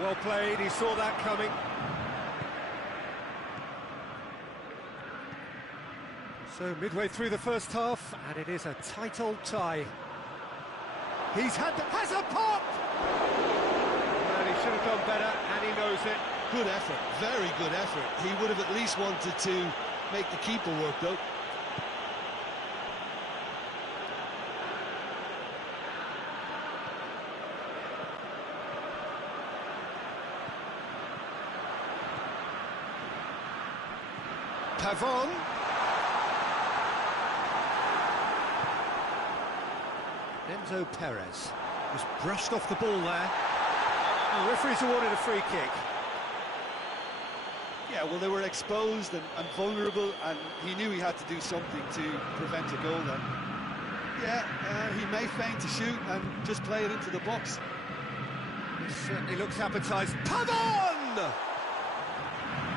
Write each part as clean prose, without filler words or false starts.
Well played, he saw that coming. So midway through the first half, and it is a tight old tie. Has a pop! And he should have done better, and he knows it. Good effort, very good effort. He would have at least wanted to make the keeper work, though. Pavon. Enzo Perez just brushed off the ball there. And the referee's awarded a free kick. Yeah, well, they were exposed and vulnerable, and he knew he had to do something to prevent a goal then. Yeah, he may feign to shoot and just play it into the box. He certainly looks appetising. Pavon!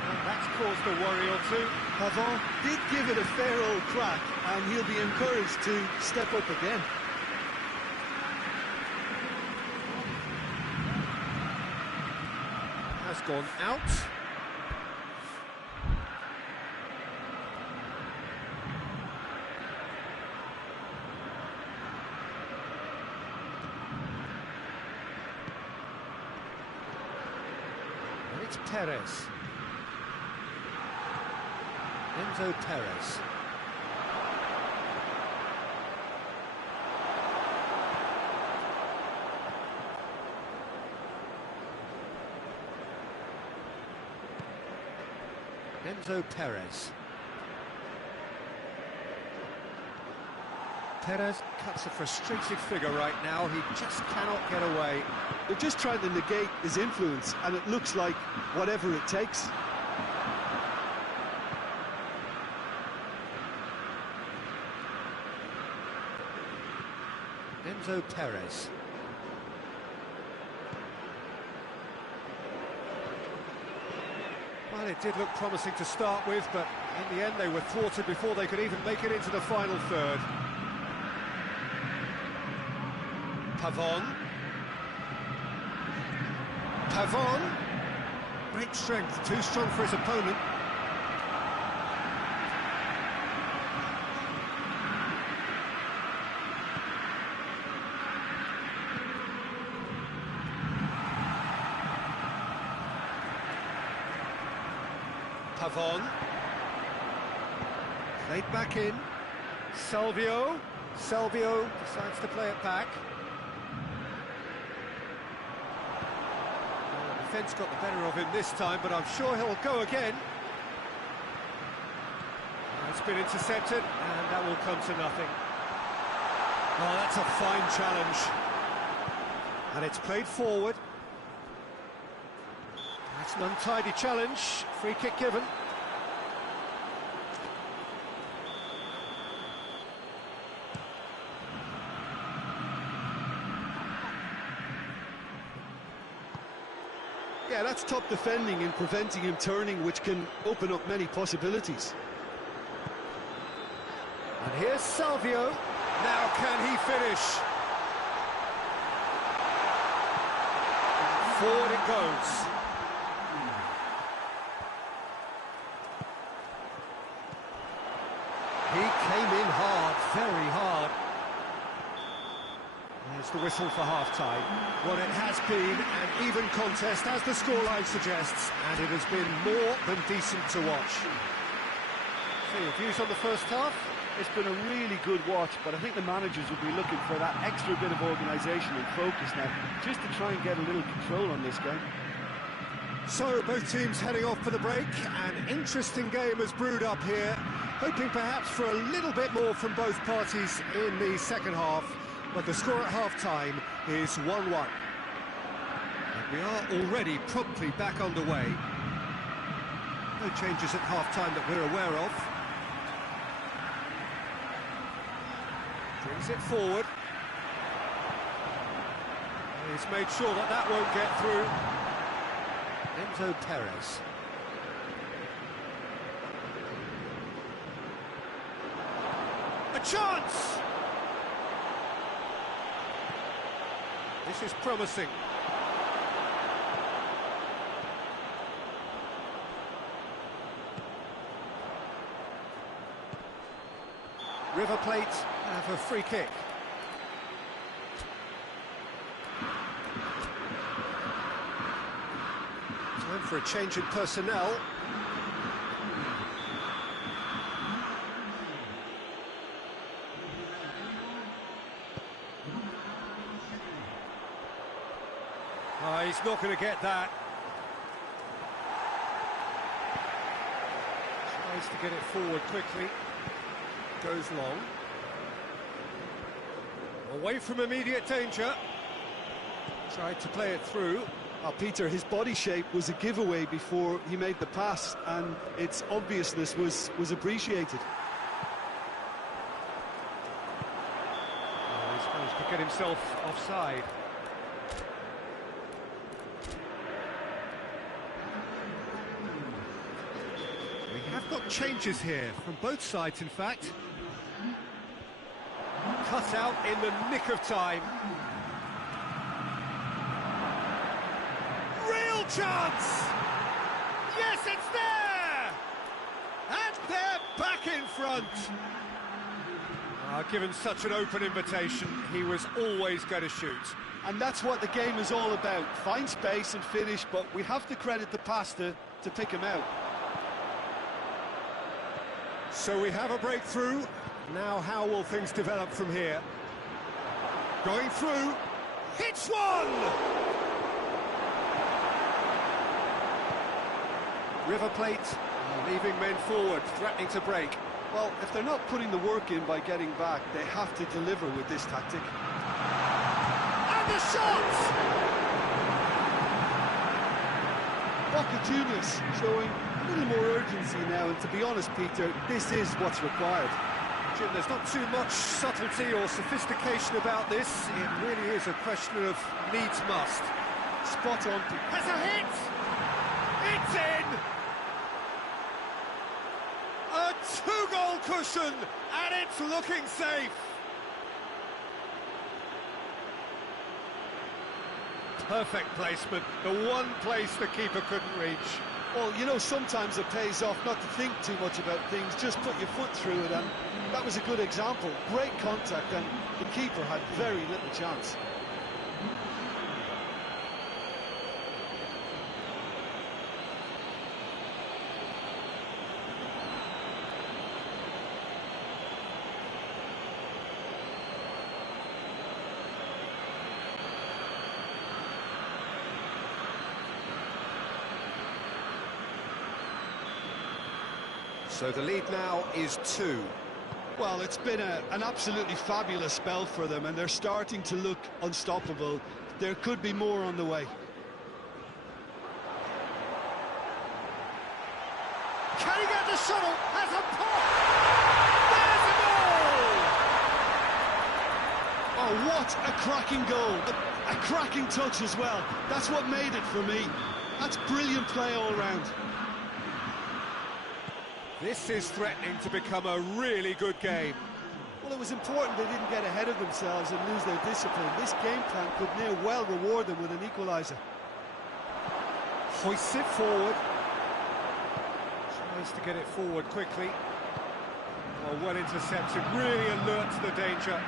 And that's caused a worry or two. Pavon did give it a fair old crack, and he'll be encouraged to step up again. Has gone out. And it's Perez. Enzo Perez. Enzo Perez. Perez cuts a frustrated figure right now. He just cannot get away. They're just trying to negate his influence, and it looks like whatever it takes. Enzo Perez. Well, it did look promising to start with, but in the end they were thwarted before they could even make it into the final third. Pavon. Pavon. Great strength, too strong for his opponent. Pavon. Played back in. Salvio. Salvio decides to play it back. Well, the defence got the better of him this time, but I'm sure he'll go again. It's been intercepted, and that will come to nothing. Oh, that's a fine challenge. And it's played forward. That's an untidy challenge. Free kick given. Yeah, that's top defending and preventing him turning, which can open up many possibilities. And here's Salvio. Now can he finish? Forward it goes. He came in hard, very hard. There's the whistle for half-time. Well, it has been an even contest, as the scoreline suggests, and it has been more than decent to watch. So, your views on the first half? It's been a really good watch, but I think the managers will be looking for that extra bit of organisation and focus now, just to try and get a little control on this game. So, both teams heading off for the break. An interesting game has brewed up here, hoping perhaps for a little bit more from both parties in the second half, but the score at half-time is 1-1. And we are already promptly back underway. No changes at half-time that we're aware of. Brings it forward. And he's made sure that that won't get through. Enzo Perez. A chance! This is promising. River Plate have a free kick. Time for a change in personnel. He's not going to get that. Tries to get it forward quickly. Goes long. Away from immediate danger. Tried to play it through. Peter, his body shape was a giveaway before he made the pass, and its obviousness was appreciated. He's managed to get himself offside. We have got changes here, from both sides in fact. Cut out in the nick of time. Real chance! Yes, it's there! And they're back in front! Given such an open invitation, he was always going to shoot. And that's what the game is all about. Find space and finish, but we have to credit the pass to pick him out. So we have a breakthrough. Now how will things develop from here? Going through, hits one! River Plate leaving men forward, threatening to break. Well, if they're not putting the work in by getting back, they have to deliver with this tactic. And the shot! Juniors showing a little more urgency now, and to be honest, Peter, this is what's required. Jim, there's not too much subtlety or sophistication about this. It really is a question of needs must. Spot on. Has a hit! It's in! A two-goal cushion, and it's looking safe. Perfect placement, the one place the keeper couldn't reach. Well, you know, sometimes it pays off not to think too much about things, just put your foot through it, and that was a good example. Great contact, and the keeper had very little chance. So the lead now is 2. Well, it's been an absolutely fabulous spell for them, and they're starting to look unstoppable. There could be more on the way. Can he get the shuttle? Has a pop! There's a goal! Oh, what a cracking goal. A cracking touch as well. That's what made it for me. That's brilliant play all round. This is threatening to become a really good game. Well, it was important they didn't get ahead of themselves and lose their discipline. This game plan could near well reward them with an equaliser. Hoists it forward. Tries to get it forward quickly. Well intercepted, really alert to the danger.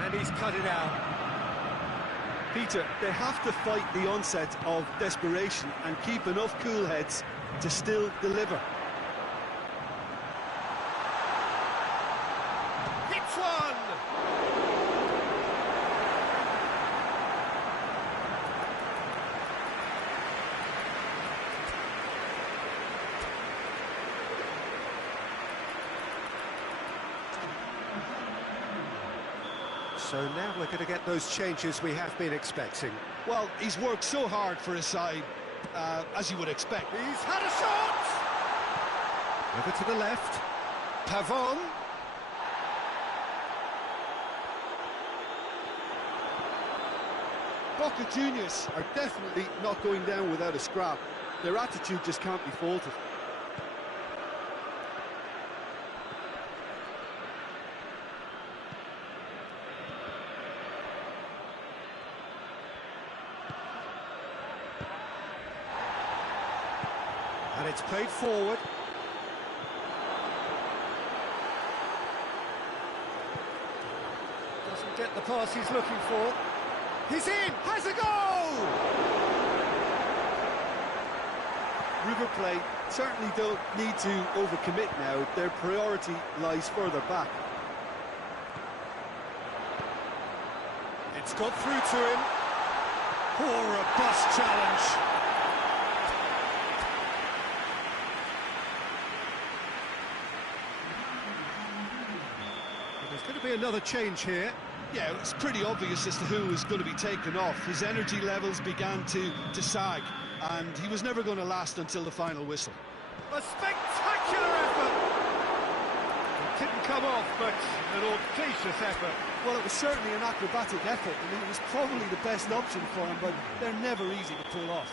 And he's cut it out. Peter, they have to fight the onset of desperation and keep enough cool heads to still deliver. Hits one! So now we're going to get those changes we have been expecting. Well, he's worked so hard for his side, as you would expect. He's had a shot! Over to the left. Pavon. Boca Juniors are definitely not going down without a scrap. Their attitude just can't be faulted. And it's played forward. Doesn't get the pass he's looking for. He's in! Has a goal! River Plate certainly don't need to overcommit now. Their priority lies further back. It's got through to him. Poor robust challenge. There's going to be another change here. Yeah, it was pretty obvious as to who was going to be taken off. His energy levels began to sag, and he was never going to last until the final whistle. A spectacular effort! It didn't come off, but an audacious effort. Well, it was certainly an acrobatic effort. I mean, it was probably the best option for him, but they're never easy to pull off.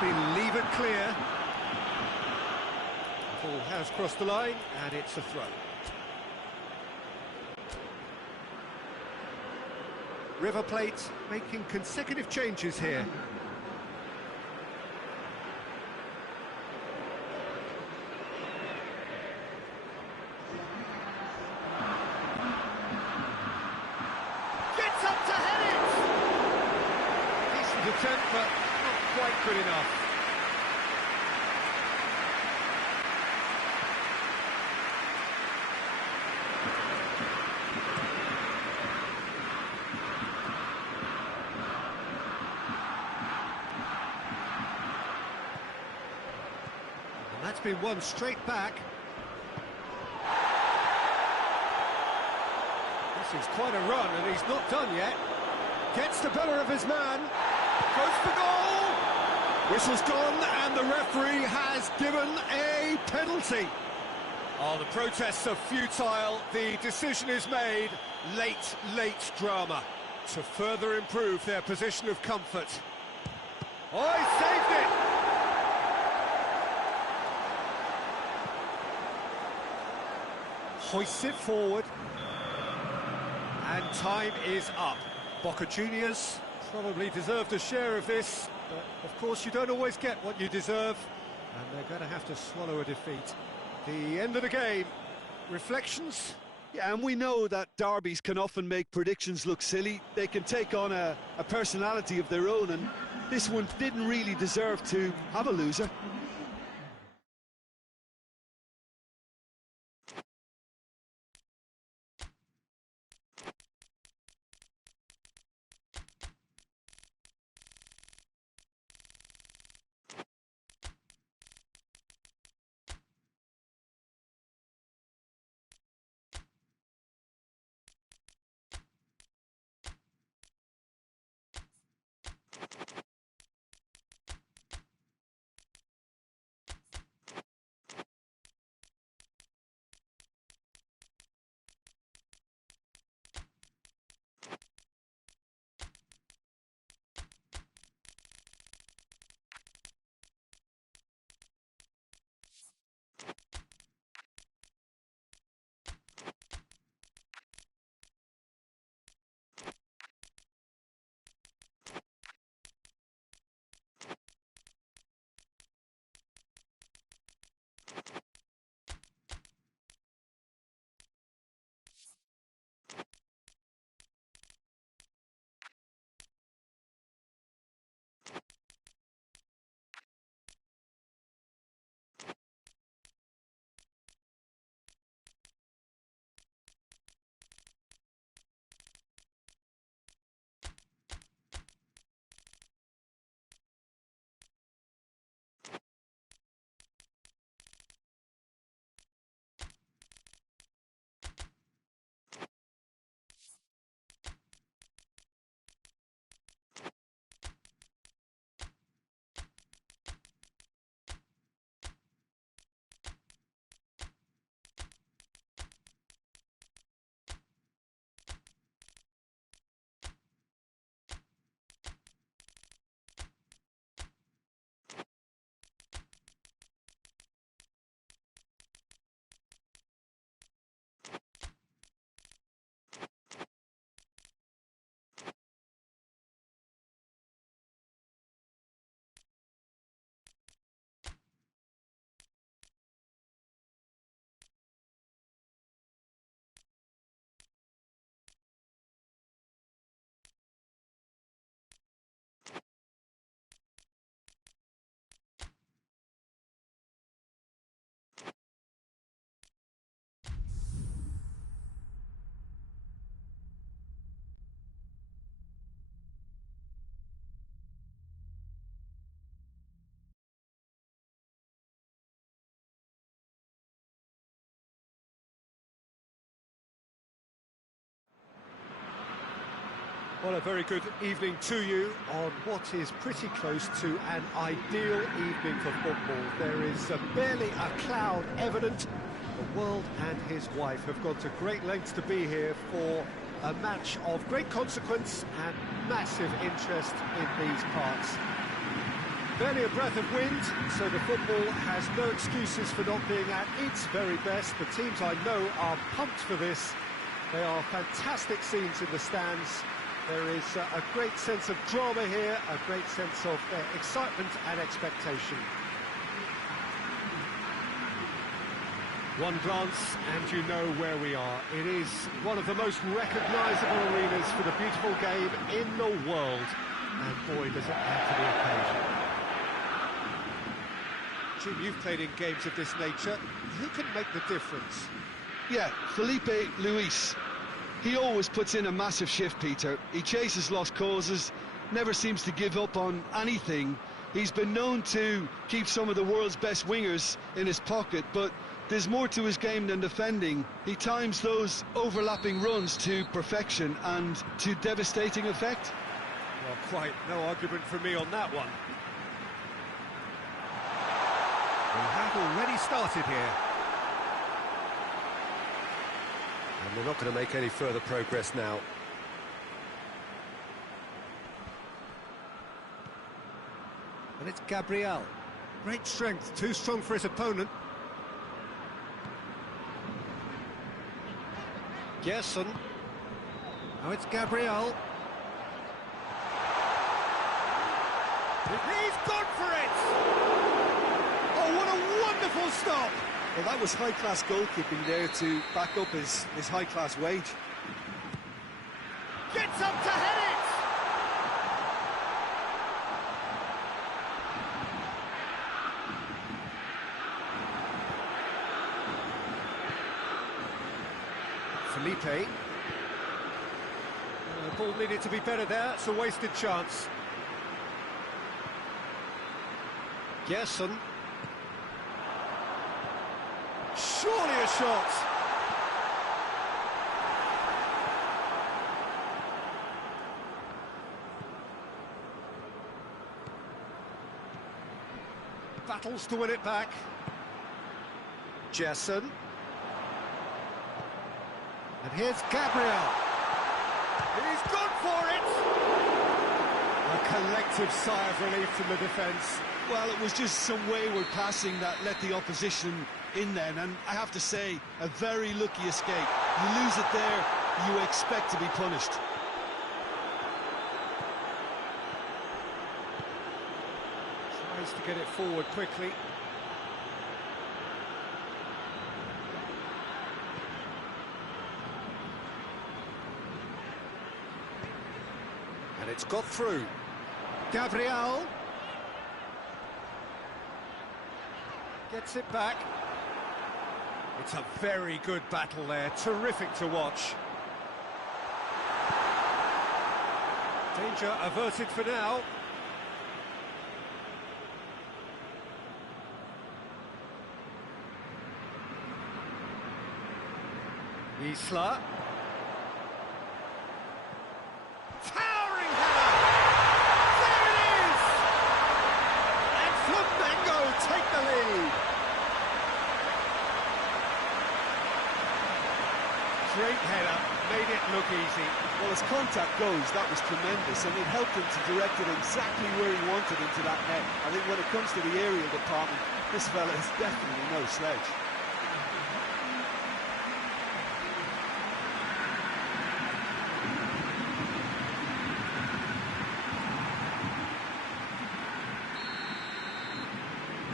Been levered clear. Ball has crossed the line, and it's a throw. River Plate making consecutive changes here. Gets up to head it! Decent attempt, but quite good enough. And that's been won straight back. This is quite a run, and he's not done yet. Gets the better of his man. Goes for goal! Whistle's gone, and the referee has given a penalty. Oh, the protests are futile. The decision is made. Late drama to further improve their position of comfort. Oh, he saved it! Hoists it forward. And time is up. Boca Juniors probably deserved a share of this, but of course you don't always get what you deserve, and they're going to have to swallow a defeat. The end of the game. Reflections? Yeah, and we know that derbies can often make predictions look silly. They can take on a personality of their own, and this one didn't really deserve to have a loser. Well, a very good evening to you on what is pretty close to an ideal evening for football. There is barely a cloud evident. The world and his wife have gone to great lengths to be here for a match of great consequence and massive interest in these parts. Barely a breath of wind, so the football has no excuses for not being at its very best. The teams I know are pumped for this. They are fantastic scenes in the stands. There is a great sense of drama here, a great sense of excitement and expectation. One glance and you know where we are. It is one of the most recognisable arenas for the beautiful game in the world. And boy, does it add to the occasion. Jim, you've played in games of this nature. Who can make the difference? Yeah, Felipe Luis. He always puts in a massive shift, Peter. He chases lost causes, never seems to give up on anything. He's been known to keep some of the world's best wingers in his pocket, but there's more to his game than defending. He times those overlapping runs to perfection and to devastating effect. Well, quite no argument from me on that one. We have already started here. And we're not going to make any further progress now. And it's Gabriel. Great strength, too strong for his opponent. Gerson. Now it's Gabriel. He's gone for it! Oh, what a wonderful stop! Well, that was high-class goalkeeping there to back up his high-class wage. Gets up to head it! Felipe. The ball needed to be better there, it's a wasted chance. Gerson. Surely a shot! Battles to win it back. Gerson. And here's Gabriel. He's gone for it! A collective sigh of relief from the defence. Well, it was just some wayward passing that let the opposition in then, and I have to say, a very lucky escape. You lose it there, you expect to be punished. Tries to get it forward quickly. And it's got through. Gabriel. Gets it back. It's a very good battle there, terrific to watch. Danger averted for now. Isla. Towering header! There it is! And Flamengo take the lead. Great header, made it look easy. Well, as contact goes, that was tremendous, and it helped him to direct it exactly where he wanted into that net. I think when it comes to the aerial department, this fella is definitely no slouch.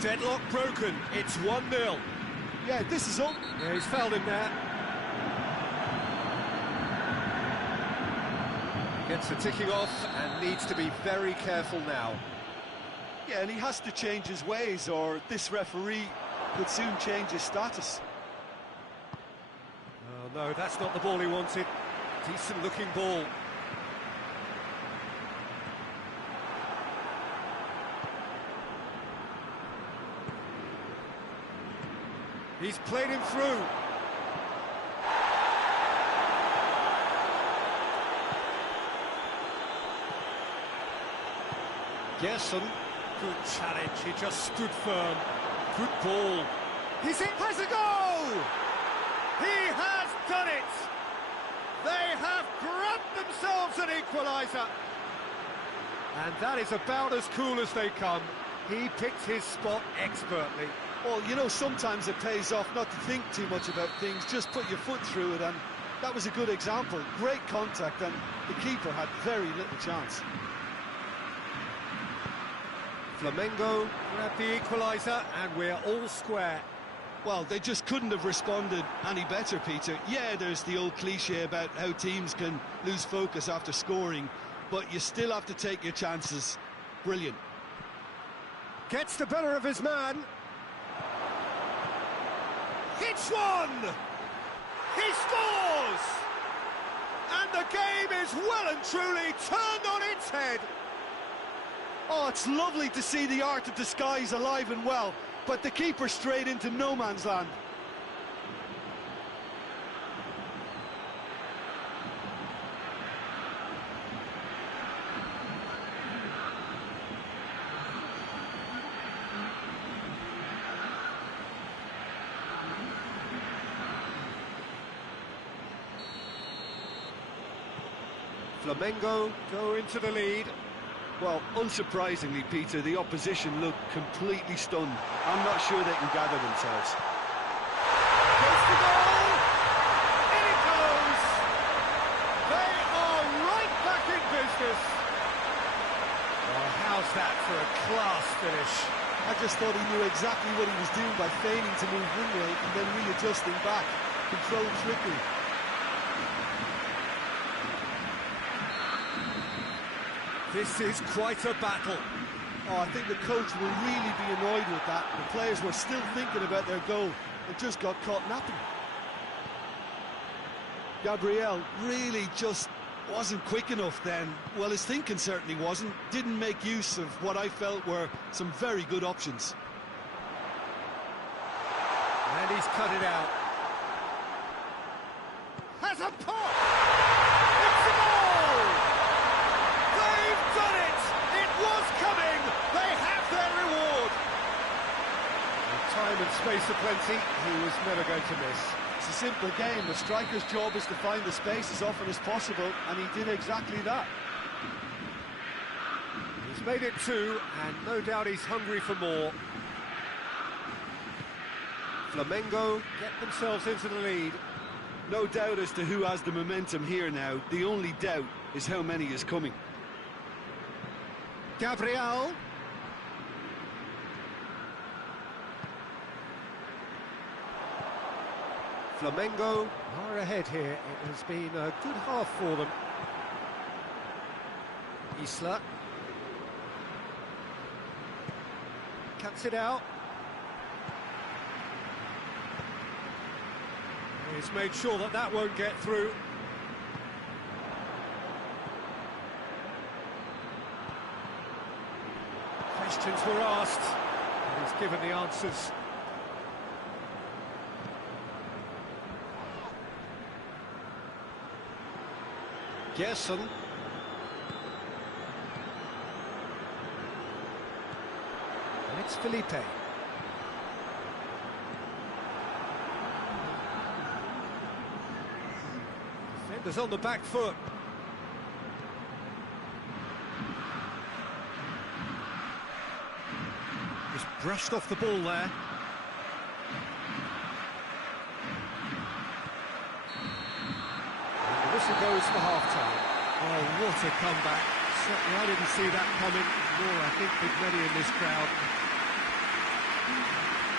Deadlock broken, it's 1-0. Yeah, this is up. Yeah, he's fouled him there. Gets the ticking off and needs to be very careful now. Yeah, and he has to change his ways, or this referee could soon change his status. Oh no, that's not the ball he wanted. Decent looking ball. He's played him through. Gerson, good challenge, he just stood firm. Good ball. He's in, has a goal! He has done it! They have grabbed themselves an equaliser. And that is about as cool as they come. He picked his spot expertly. Well, you know, sometimes it pays off not to think too much about things, just put your foot through it, and that was a good example. Great contact, and the keeper had very little chance. Flamengo grabbed the equaliser, and we're all square. Well, they just couldn't have responded any better, Peter. Yeah, there's the old cliche about how teams can lose focus after scoring, but you still have to take your chances. Brilliant. Gets the better of his man. Hits one! He scores! And the game is well and truly turned on its head. Oh, it's lovely to see the art of disguise alive and well, but the keeper straight into no man's land. Flamengo go into the lead. Well, unsurprisingly, Peter, the opposition look completely stunned. I'm not sure they can gather themselves. Goes the goal! In it goes! They are right back in business. Well, how's that for a class finish? I just thought he knew exactly what he was doing by feigning to move one way and then readjusting back. Controlled trickery. This is quite a battle. Oh, I think the coach will really be annoyed with that. The players were still thinking about their goal and just got caught napping. Gabriel really just wasn't quick enough then. Well, his thinking certainly wasn't. Didn't make use of what I felt were some very good options. And he's cut it out. Has a pop! It's a goal! They've done it! It was coming! They have their reward! With time and space aplenty, he was never going to miss. It's a simple game. The striker's job is to find the space as often as possible, and he did exactly that. He's made it two, and no doubt he's hungry for more. Flamengo get themselves into the lead. No doubt as to who has the momentum here now. The only doubt is how many is coming. Gabriel. Flamengo are ahead here. It has been a good half for them. Isla. Cuts it out. He's made sure that that won't get through. Questions were asked, and he's given the answers. Gerson. And it's Felipe. Defenders on the back foot. Just brushed off the ball there. And the whistle goes for half-time. Oh, what a comeback. Certainly I didn't see that coming, nor I think did many in this crowd.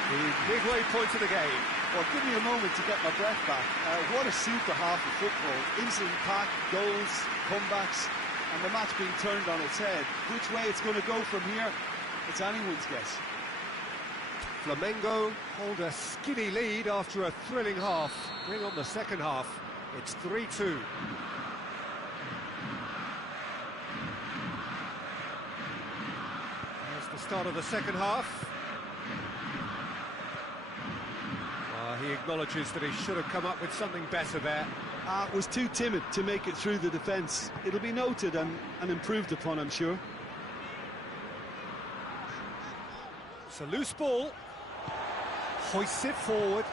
The midway point of the game. Well, give me a moment to get my breath back. What a super half of football. Easily packed, goals, comebacks, and the match being turned on its head. Which way it's going to go from here, it's anyone's guess. Flamengo hold a skinny lead after a thrilling half. Bring on the second half. It's 3-2. There's the start of the second half. He acknowledges that he should have come up with something better there. Was too timid to make it through the defence. It'll be noted and improved upon, I'm sure. It's a loose ball. Hoists it forward.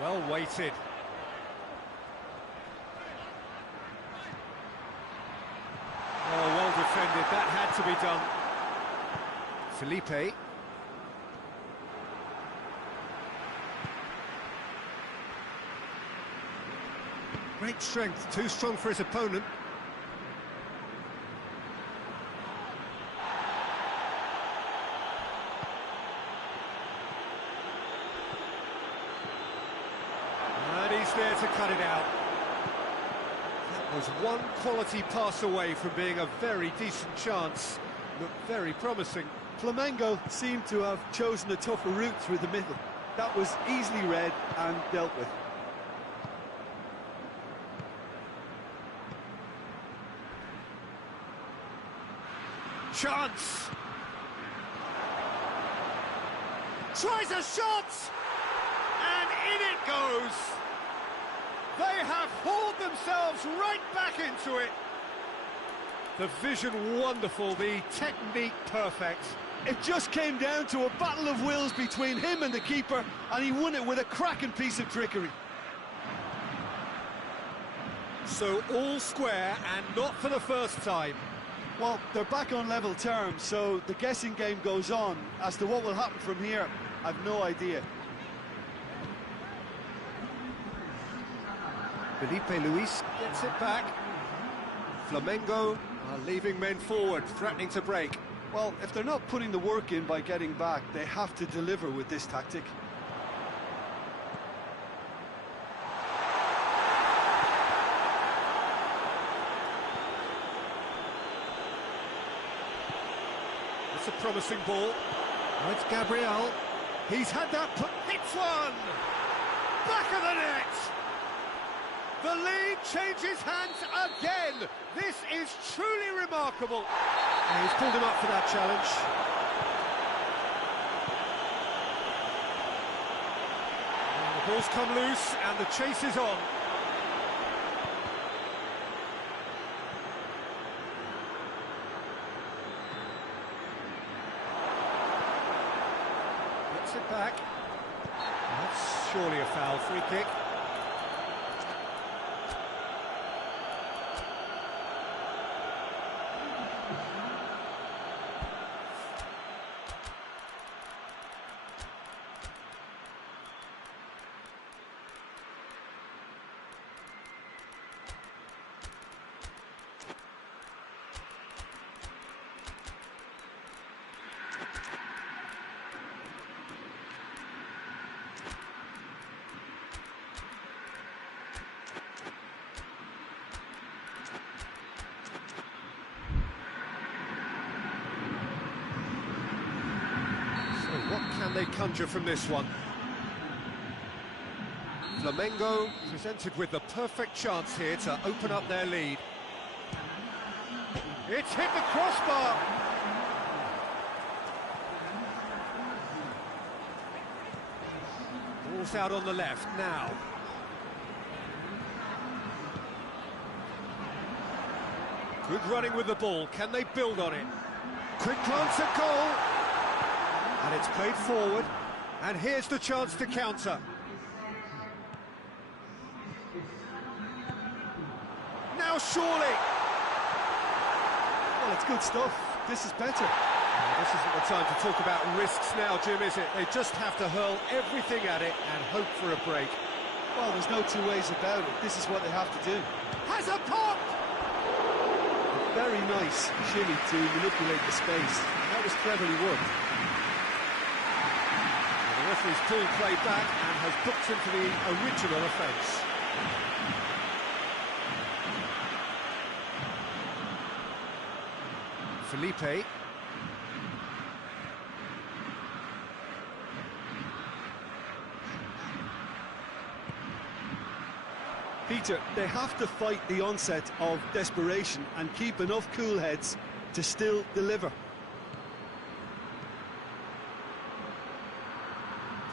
Well weighted. Oh, well defended. That had to be done. Felipe. Great strength, too strong for his opponent. And he's there to cut it out. That was one quality pass away from being a very decent chance. Looked very promising. Flamengo seemed to have chosen a tougher route through the middle. That was easily read and dealt with. Chance! Tries a shot! And in it goes! They have hauled themselves right back into it. The vision wonderful, the technique perfect. It just came down to a battle of wills between him and the keeper, and he won it with a cracking piece of trickery. So all square, and not for the first time. Well, they're back on level terms, so the guessing game goes on. As to what will happen from here, I've no idea. Felipe Luis gets it back. Flamengo are leaving men forward, threatening to break. Well, if they're not putting the work in by getting back, they have to deliver with this tactic. It's a promising ball. Oh, it's Gabriel. He's had that put. Hits one! Back of the net! The lead changes hands again. This is truly remarkable. And he's pulled him up for that challenge. And the ball's come loose and the chase is on. Gets it back. That's surely a foul. Free kick. What can they conjure from this one? Flamengo presented with the perfect chance here to open up their lead. It's hit the crossbar! Ball's out on the left now. Good running with the ball. Can they build on it? Quick glance at goal! And it's played forward, and here's the chance to counter. Now surely! Well, it's good stuff. This is better. This isn't the time to talk about risks now, Jim, is it? They just have to hurl everything at it and hope for a break. Well, there's no two ways about it. This is what they have to do. Has a pop! Very nice shimmy to manipulate the space. That was cleverly worked. The referee's pulled play back and has booked him for the original offence. Felipe. Peter, they have to fight the onset of desperation and keep enough cool heads to still deliver.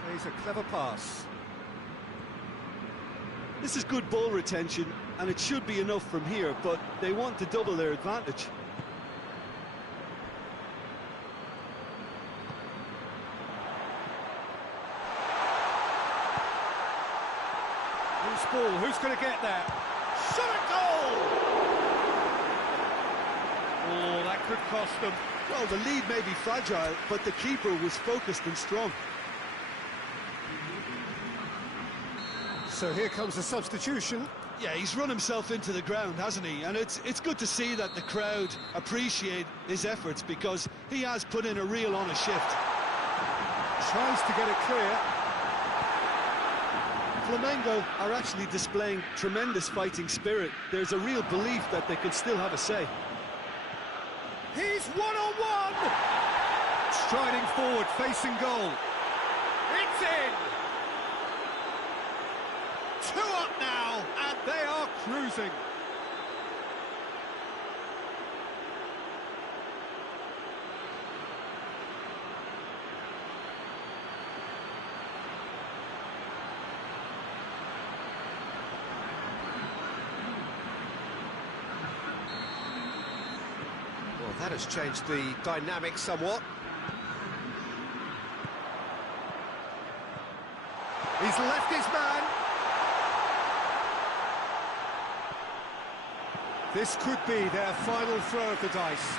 Plays a clever pass. This is good ball retention, and it should be enough from here, but they want to double their advantage. loose ball. Who's going to get there? Shot a goal! Oh, that could cost them. Well, the lead may be fragile, but the keeper was focused and strong. So here comes the substitution. Yeah, he's run himself into the ground, hasn't he? And it's good to see that the crowd appreciate his efforts, because he has put in a real honest shift. Tries to get it clear. Flamengo are actually displaying tremendous fighting spirit. There's a real belief that they can still have a say. He's one-on-one! Striding forward, facing goal. It's in! 2 up now, and they are cruising. Well, that has changed the dynamic somewhat. He's left his man. This could be their final throw of the dice.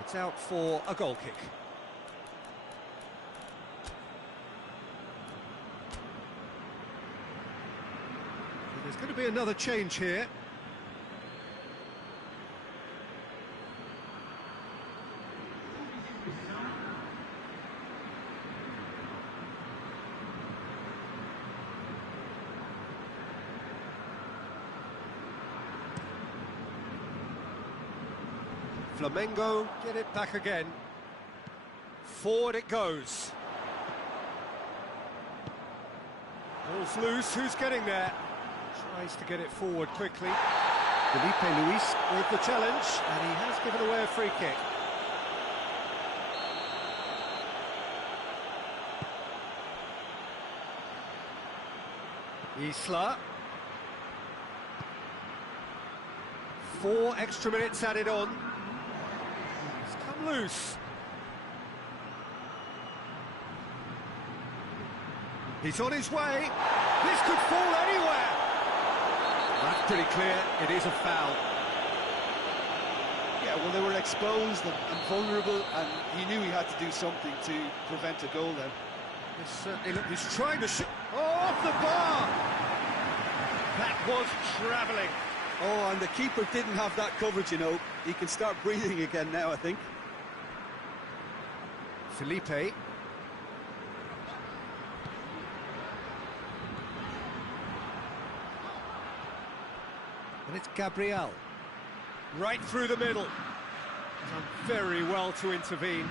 It's out for a goal kick. And there's going to be another change here. Flamengo get it back again. Forward it goes. Ball's loose, who's getting there? Tries to get it forward quickly. Felipe Luis with the challenge, and he has given away a free kick. Isla. 4 extra minutes added on. It's come loose. He's on his way. This could fall anywhere. That's pretty clear. It is a foul. Yeah, well, they were exposed and vulnerable, and he knew he had to do something to prevent a goal then. He's trying to shoot. Oh, off the bar! That was travelling. Oh, and the keeper didn't have that coverage, you know. He can start breathing again now, I think. Felipe. And it's Gabriel. Right through the middle. Done very well to intervene.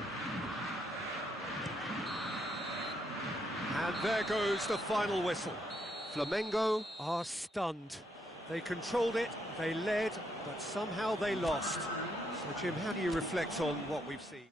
And there goes the final whistle. Flamengo are stunned. They controlled it, they led, but somehow they lost. So, Jim, how do you reflect on what we've seen?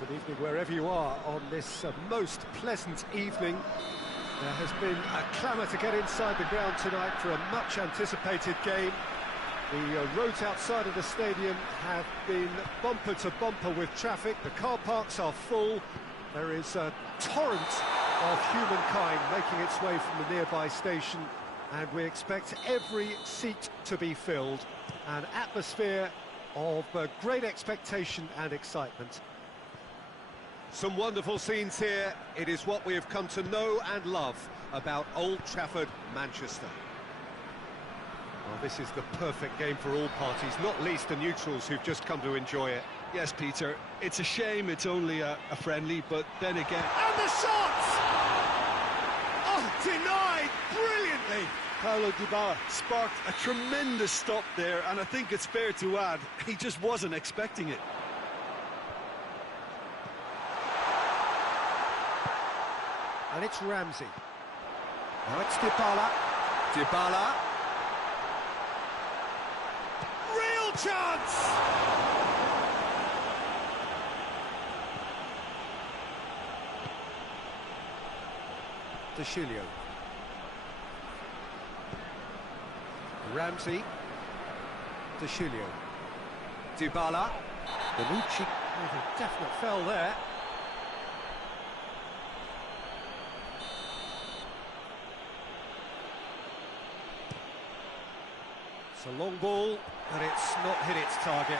Good evening wherever you are on this most pleasant evening. There has been a clamour to get inside the ground tonight for a much-anticipated game. The roads outside of the stadium have been bumper to bumper with traffic. The car parks are full. There is a torrent of humankind making its way from the nearby station, and we expect every seat to be filled. An atmosphere of great expectation and excitement. Some wonderful scenes here. It is what we have come to know and love about Old Trafford, Manchester. Well, this is the perfect game for all parties, not least the neutrals who've just come to enjoy it. Yes, Peter, it's a shame it's only a friendly, but then again... And the shot! Oh, denied brilliantly! Paulo Dybala sparked a tremendous stop there, and I think it's fair to add, he just wasn't expecting it. And it's Ramsey. Now it's Dybala. Dybala. Real chance! De Chilio. Ramsey. De Chilio. Dybala. Bonucci. Oh, a definite foul there. It's a long ball, but it's not hit its target.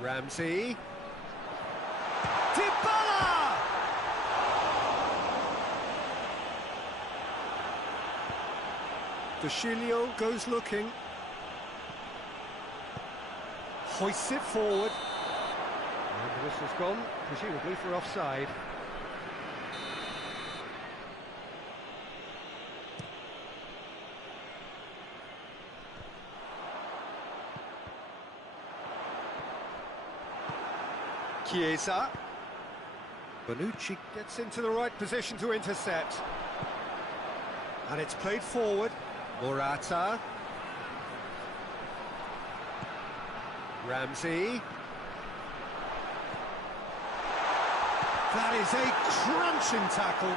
Ramsey. Dybala! De Chilio goes looking. Hoists it forward. And the whistle's gone, presumably for offside. Chiesa. Bonucci gets into the right position to intercept. And it's played forward. Morata. Ramsey. That is a crunching tackle.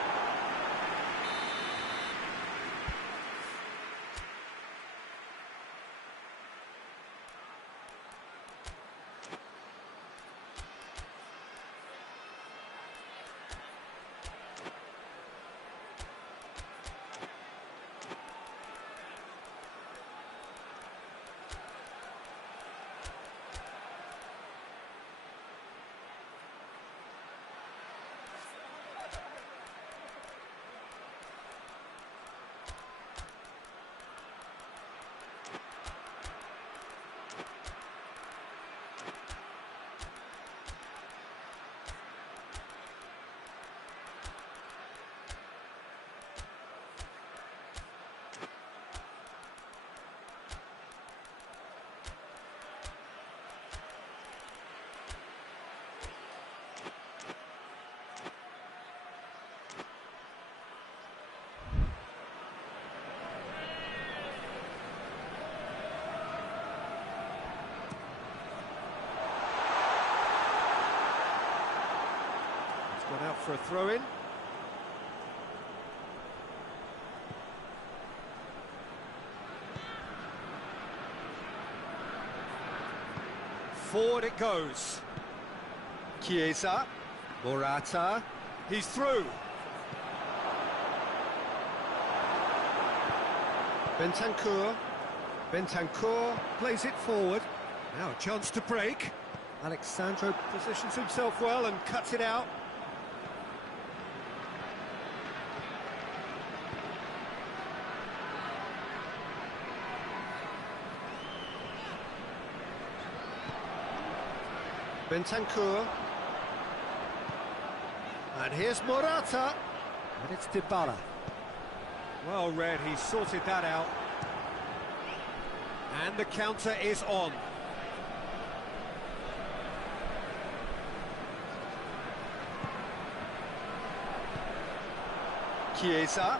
Gone out for a throw-in. Forward it goes. Chiesa. Morata. He's through. Bentancur. Bentancur plays it forward. Now a chance to break. Alexandro positions himself well and cuts it out. Bentancur. And here's Morata. And it's Dybala. Well read, he sorted that out. And the counter is on. Chiesa.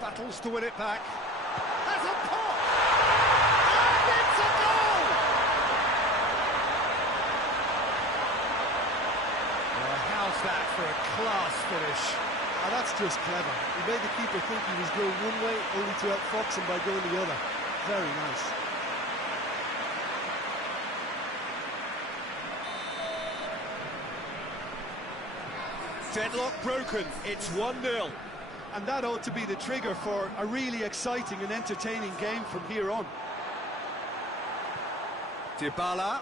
Battles to win it back. Has a pop! And it's a goal! Well, how's that for a class finish? Oh, that's just clever. He made the keeper think he was going one way, only to outfox him by going the other. Very nice. Deadlock broken, it's 1-0. And that ought to be the trigger for a really exciting and entertaining game from here on. Dybala.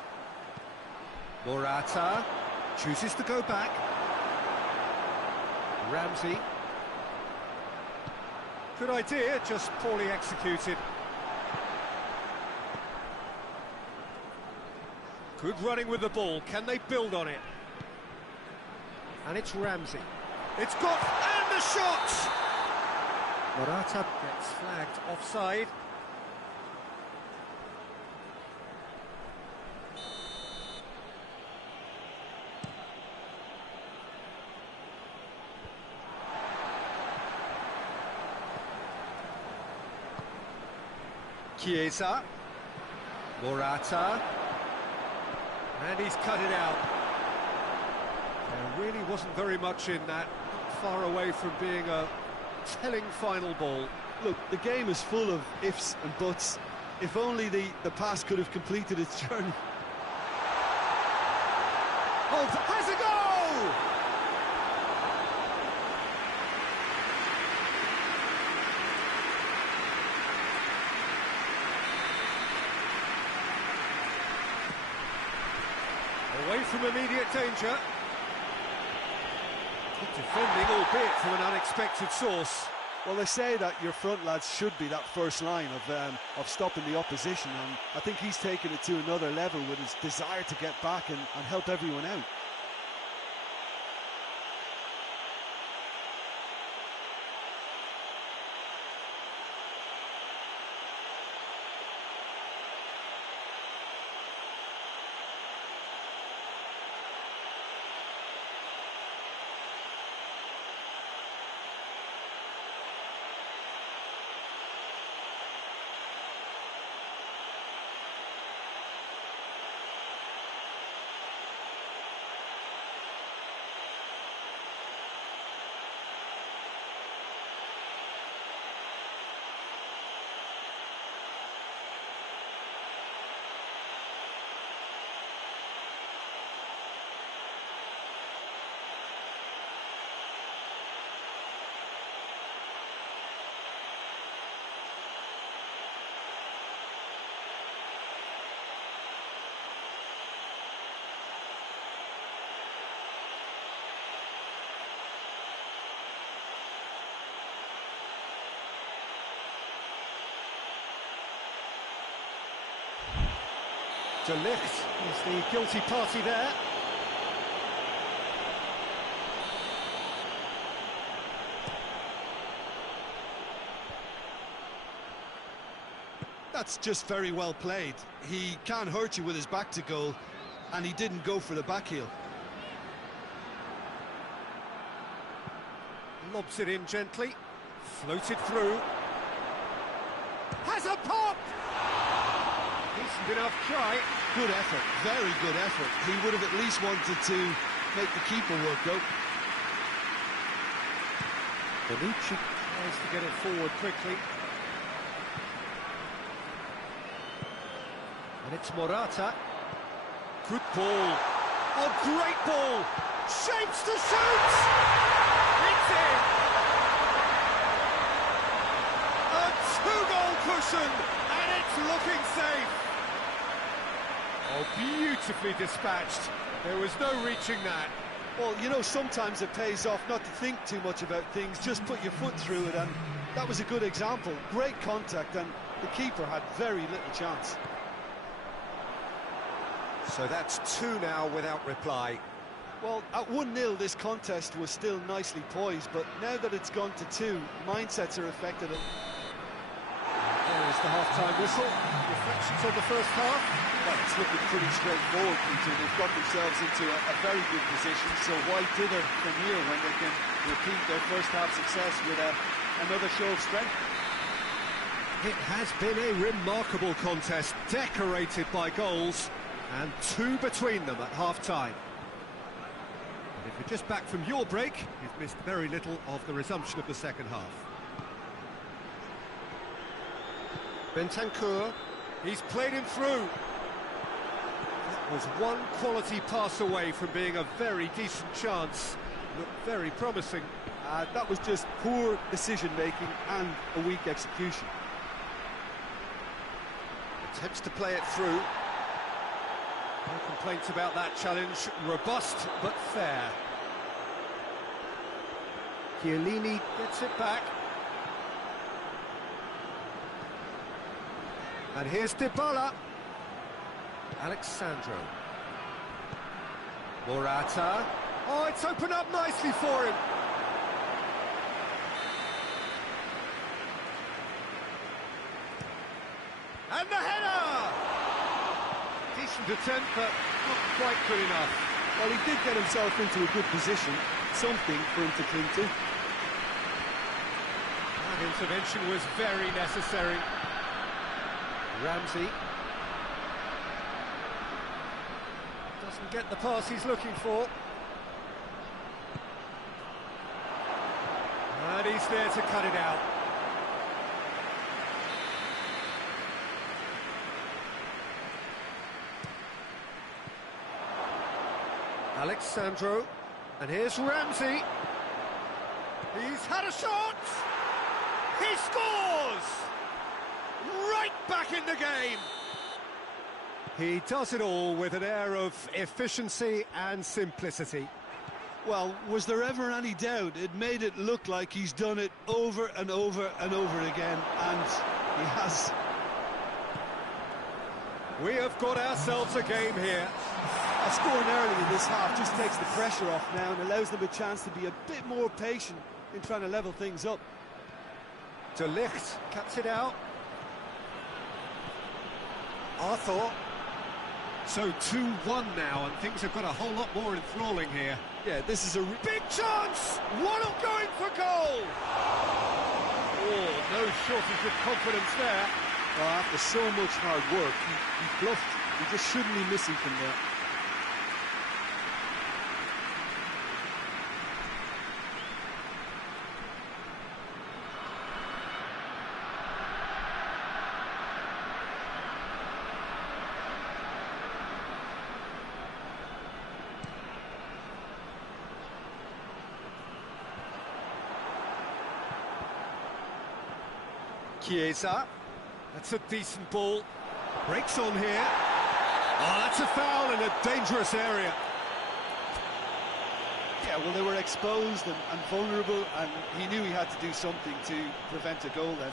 Morata chooses to go back. Ramsey. Good idea, just poorly executed. Good running with the ball, can they build on it? And it's Ramsey. It's got, and the shot! Morata gets flagged offside. Chiesa. Morata. And he's cut it out. There really wasn't very much in that, not far away from being a telling final ball. Look, the game is full of ifs and buts. If only the pass could have completed its journey. Holt has a goal! Away from immediate danger. Good defending, albeit from an unexpected source. Well, they say that your front lads should be that first line of stopping the opposition, and I think he's taken it to another level with his desire to get back and help everyone out. De Ligt is the guilty party there. That's just very well played. He can't hurt you with his back to goal, and he didn't go for the back heel. Lobs it in gently, floated through. Has a pop! Decent enough try. Good effort, very good effort. He would have at least wanted to make the keeper work, though. Bonucci tries to get it forward quickly. And it's Morata. Good ball. A great ball. Shapes to shoot! It's in! A two-goal cushion, and it's looking safe. Oh, beautifully dispatched. There was no reaching that. Well, you know, sometimes it pays off not to think too much about things, just put your foot through it, and that was a good example. Great contact, and the keeper had very little chance. So that's 2 now without reply. Well, at 1-0, this contest was still nicely poised, but now that it's gone to 2, mindsets are affected. There is the half-time whistle. Reflections on the first half. Well, it's looking pretty straightforward, Peter. They've got themselves into a very good position, so why dither from here when they can repeat their first half success with another show of strength? It has been a remarkable contest, decorated by goals, and two between them at half-time. And if you're just back from your break, you've missed very little of the resumption of the second half. Bentancur, he's played him through. That was one quality pass away from being a very decent chance. Looked very promising. That was just poor decision-making and a weak execution. Attempts to play it through. No complaints about that challenge. Robust, but fair. Chiellini gets it back. And here's Dybala. Alexandro. Morata. Oh, it's opened up nicely for him. And the header! Decent attempt, but not quite good enough. Well, he did get himself into a good position, something for him to cling to. That intervention was very necessary. Ramsey. Doesn't get the pass he's looking for. And he's there to cut it out. Alexandro, and here's Ramsey. He's had a shot! He scores! Right back in the game! He does it all with an air of efficiency and simplicity. Well, was there ever any doubt? It made it look like he's done it over and over and over again, and he has. We have got ourselves a game here. Scoring early in this half just takes the pressure off now and allows them a chance to be a bit more patient in trying to level things up. De Ligt cuts it out. Arthur. So 2-1 now, and things have got a whole lot more enthralling here. Yeah, this is a big chance! Waddle going for goal! Oh, no shortage of confidence there. Well, after so much hard work, he bluffed. He just shouldn't be missing from there. Chiesa, that's a decent ball. Breaks on here. Oh, that's a foul in a dangerous area. Yeah, well, they were exposed and vulnerable, and he knew he had to do something to prevent a goal then.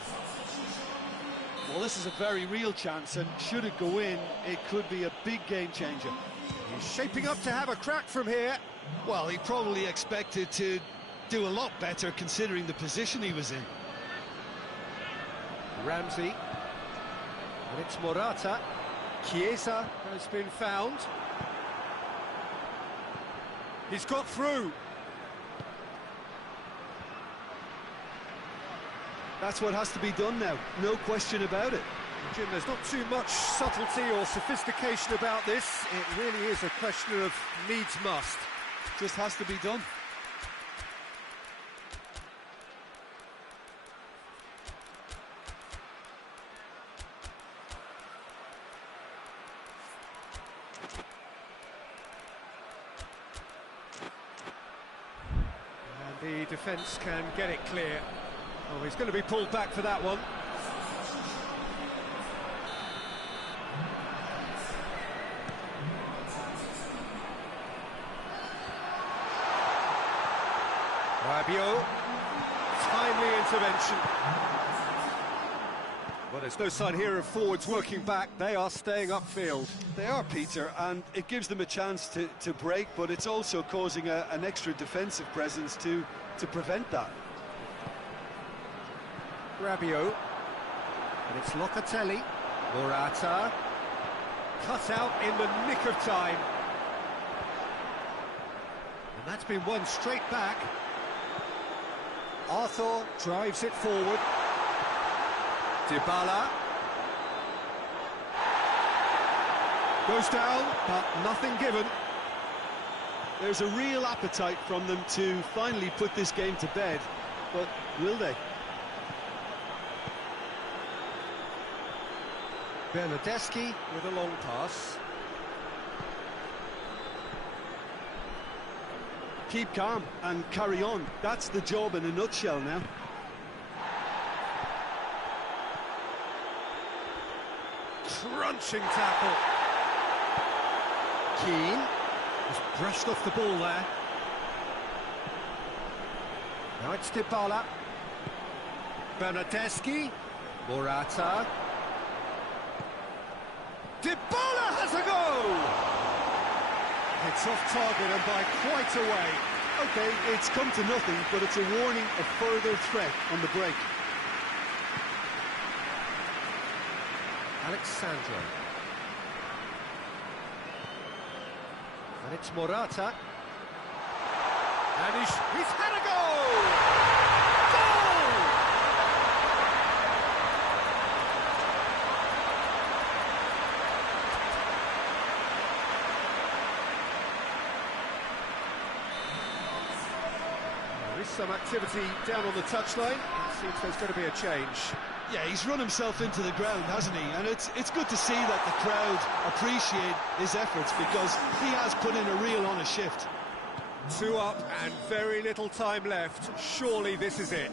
Well, this is a very real chance, and should it go in, it could be a big game changer. He's shaping up to have a crack from here. Well, he probably expected to do a lot better considering the position he was in. Ramsey, and it's Morata. Chiesa has been found. He's got through. That's what has to be done now, no question about it. Jim, there's not too much subtlety or sophistication about this. It really is a question of needs must. Just has to be done. The defence can get it clear. Oh, he's going to be pulled back for that one. Rabiot, timely intervention. Well, there's no sign here of forwards working back. They are staying upfield. They are, Peter, and it gives them a chance to break, but it's also causing an extra defensive presence to prevent that. Rabiot, and it's Locatelli. Morata. Cut out in the nick of time. And that's been won straight back. Arthur drives it forward. Dybala. Goes down, but nothing given. There's a real appetite from them to finally put this game to bed, but will they? Bernardeschi with a long pass. Keep calm and carry on. That's the job in a nutshell now. Crunching tackle. Keane has brushed off the ball there. Now it's Dybala. Bernardeschi. Morata. Dybala has a go! It's off target and by quite a way. Okay, it's come to nothing, but it's a warning of further threat on the break. Alexandro. And it's Morata. And he's had a goal! Goal! There is some activity down on the touchline. It seems there's going to be a change. Yeah, he's run himself into the ground, hasn't he? And it's good to see that the crowd appreciate his efforts, because he has put in a real honest shift. 2 up and very little time left. Surely this is it.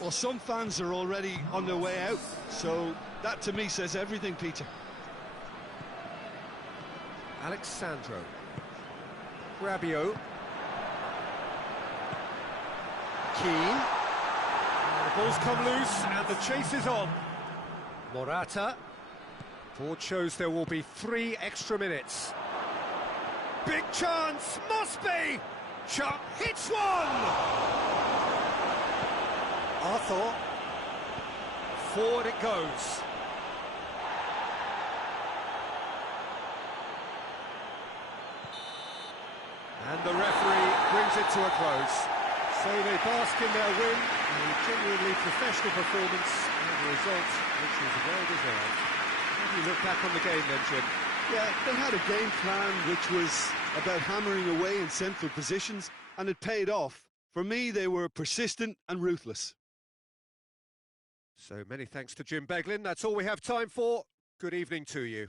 Well, some fans are already on their way out, so that to me says everything, Peter. Alexandro. Rabiot. Keane. The ball's come loose and the chase is on. Morata. Board shows there will be 3 extra minutes. Big chance, must be! Chuck hits one! Arthur. Forward it goes. And the referee brings it to a close. So they bask in their win, a genuinely professional performance, and the result, which was well deserved. How do you look back on the game then, Jim? Yeah, they had a game plan which was about hammering away in central positions, and it paid off. For me, they were persistent and ruthless. So many thanks to Jim Beglin. That's all we have time for. Good evening to you.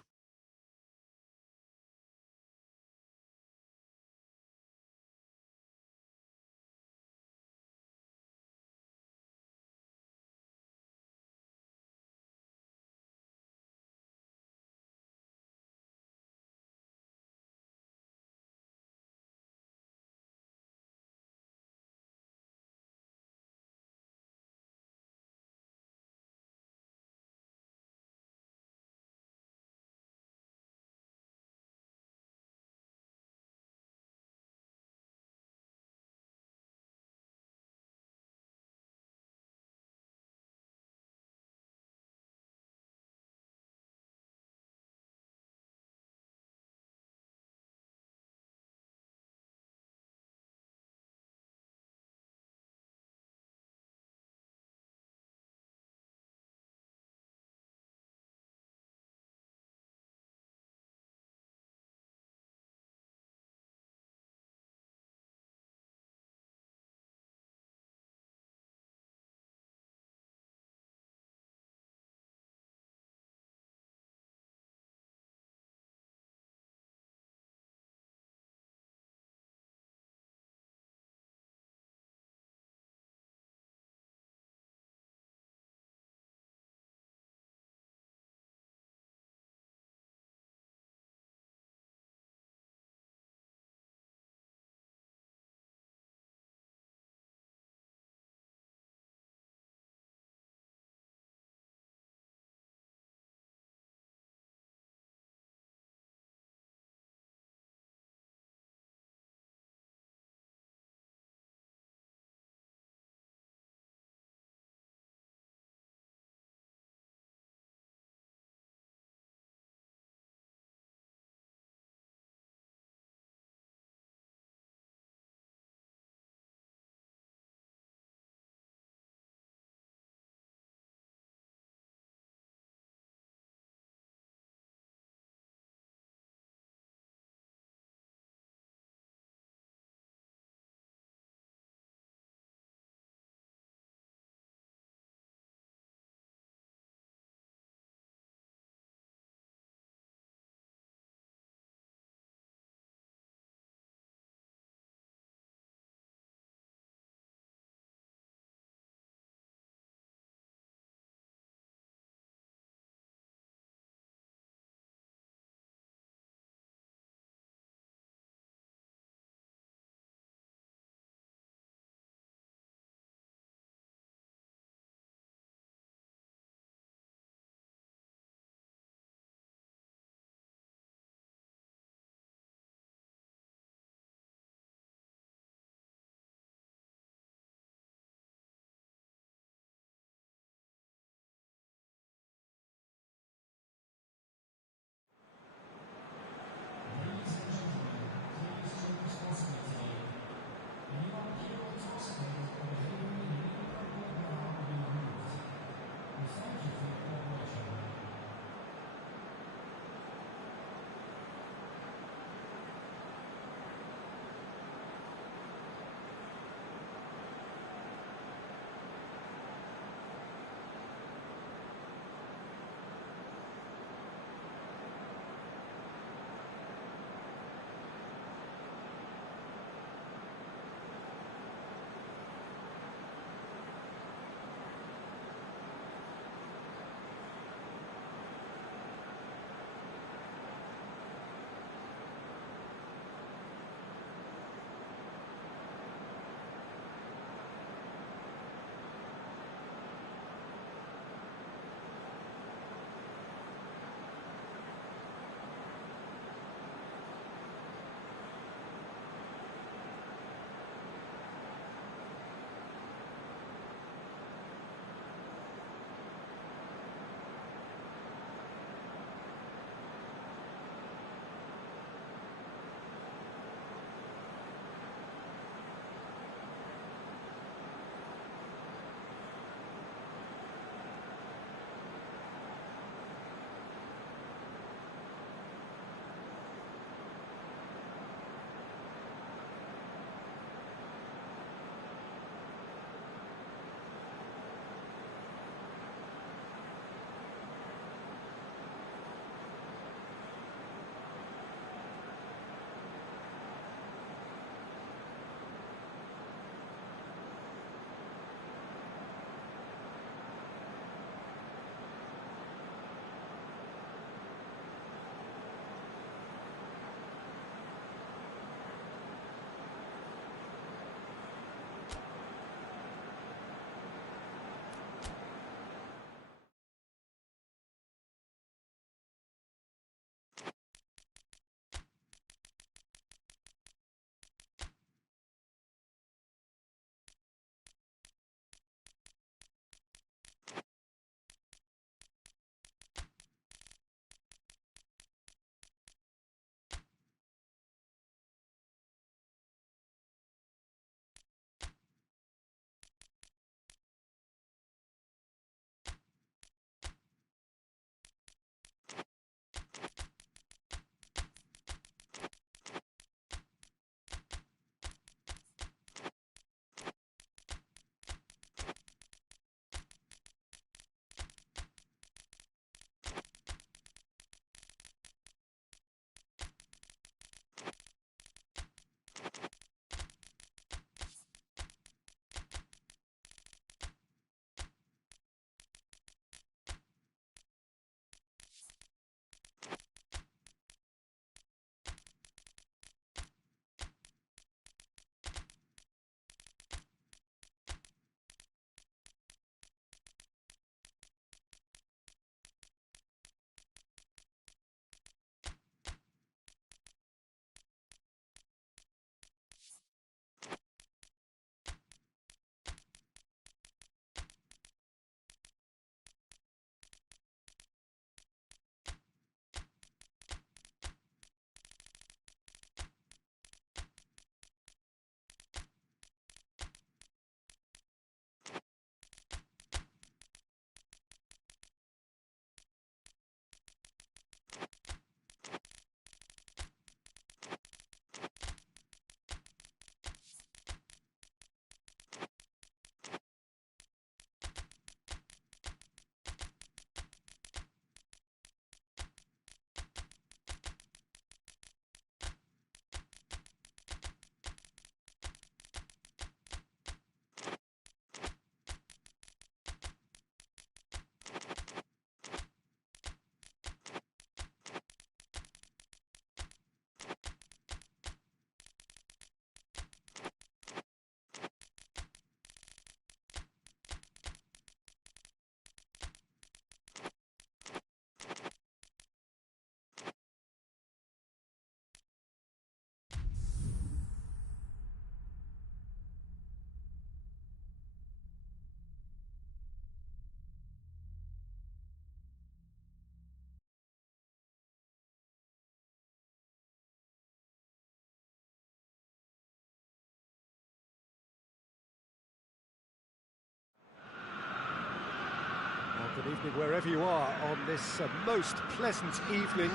Good evening wherever you are on this most pleasant evening.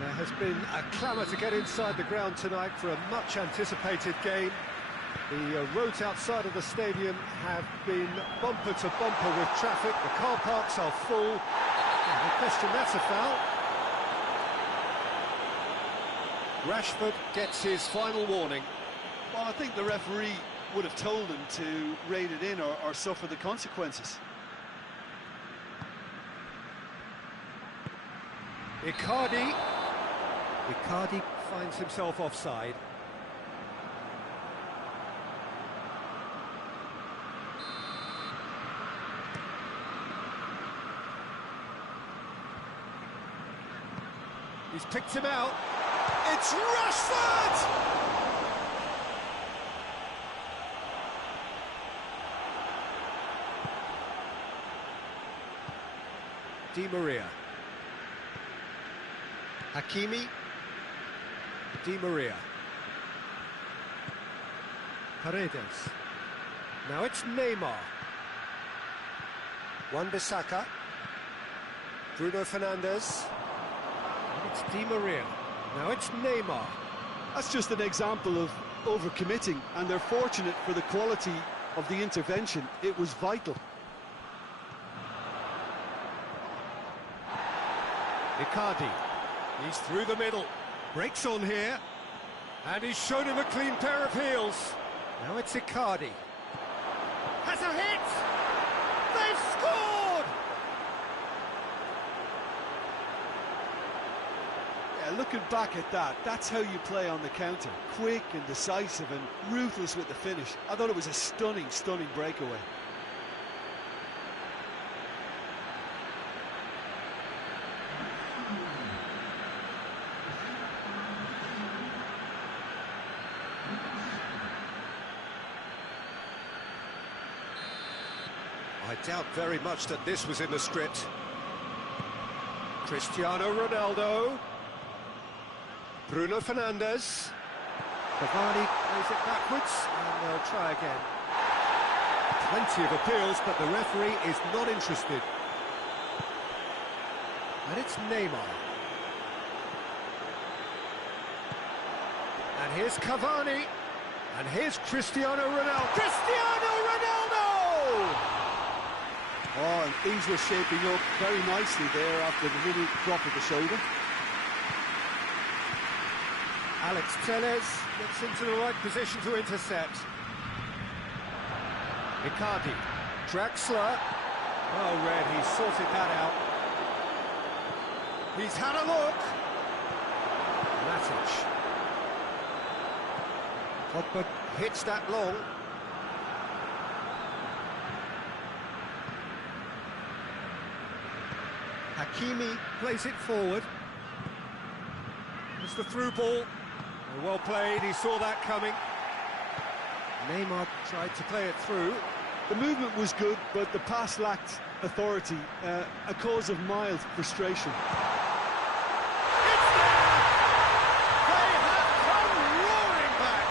There has been a clamour to get inside the ground tonight for a much-anticipated game. The roads outside of the stadium have been bumper to bumper with traffic. The car parks are full. No question, that's a foul. Rashford gets his final warning. Well, I think the referee would have told him to rate it in or suffer the consequences. Icardi finds himself offside. He's picked him out. It's Rashford! Di Maria. Hakimi. Di Maria. Paredes. Now it's Neymar. Wan-Bissaka. Bruno Fernandes. It's Di Maria. Now it's Neymar. That's just an example of overcommitting, and they're fortunate for the quality of the intervention. It was vital. Icardi. He's through the middle. Breaks on here. And he's shown him a clean pair of heels. Now it's Icardi. Has a hit! They've scored! Yeah, looking back at that, that's how you play on the counter. Quick and decisive and ruthless with the finish. I thought it was a stunning, stunning breakaway. I doubt very much that this was in the script. Cristiano Ronaldo. Bruno Fernandes. Cavani plays it backwards, and they'll try again. Plenty of appeals, but the referee is not interested. And it's Neymar. And here's Cavani. And here's Cristiano Ronaldo. Cristiano Ronaldo! Oh, and things were shaping up very nicely there after the little drop of the shoulder. Alex Telles gets into the right position to intercept. Icardi. Draxler. Oh, Red, he's sorted that out. He's had a look. Matic. Pogba hits that long. Hakimi plays it forward. It's the through ball. Well played, he saw that coming. Neymar tried to play it through. The movement was good, but the pass lacked authority, a cause of mild frustration. It's there! They have come roaring back!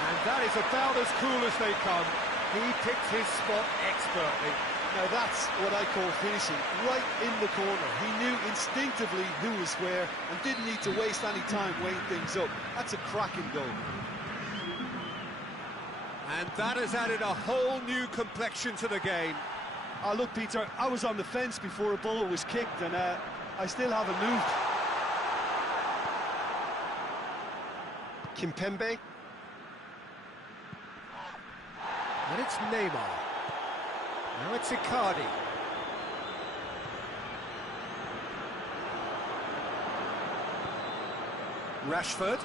And that is about as cool as they come. He picked his spot expertly. Now that's what I call finishing, right in the corner. He knew instinctively who was where and didn't need to waste any time weighing things up. That's a cracking goal. And that has added a whole new complexion to the game. Look, Peter, I was on the fence before a ball was kicked, and I still haven't moved. Kimpembe. And it's Neymar. Now it's Icardi. Rashford.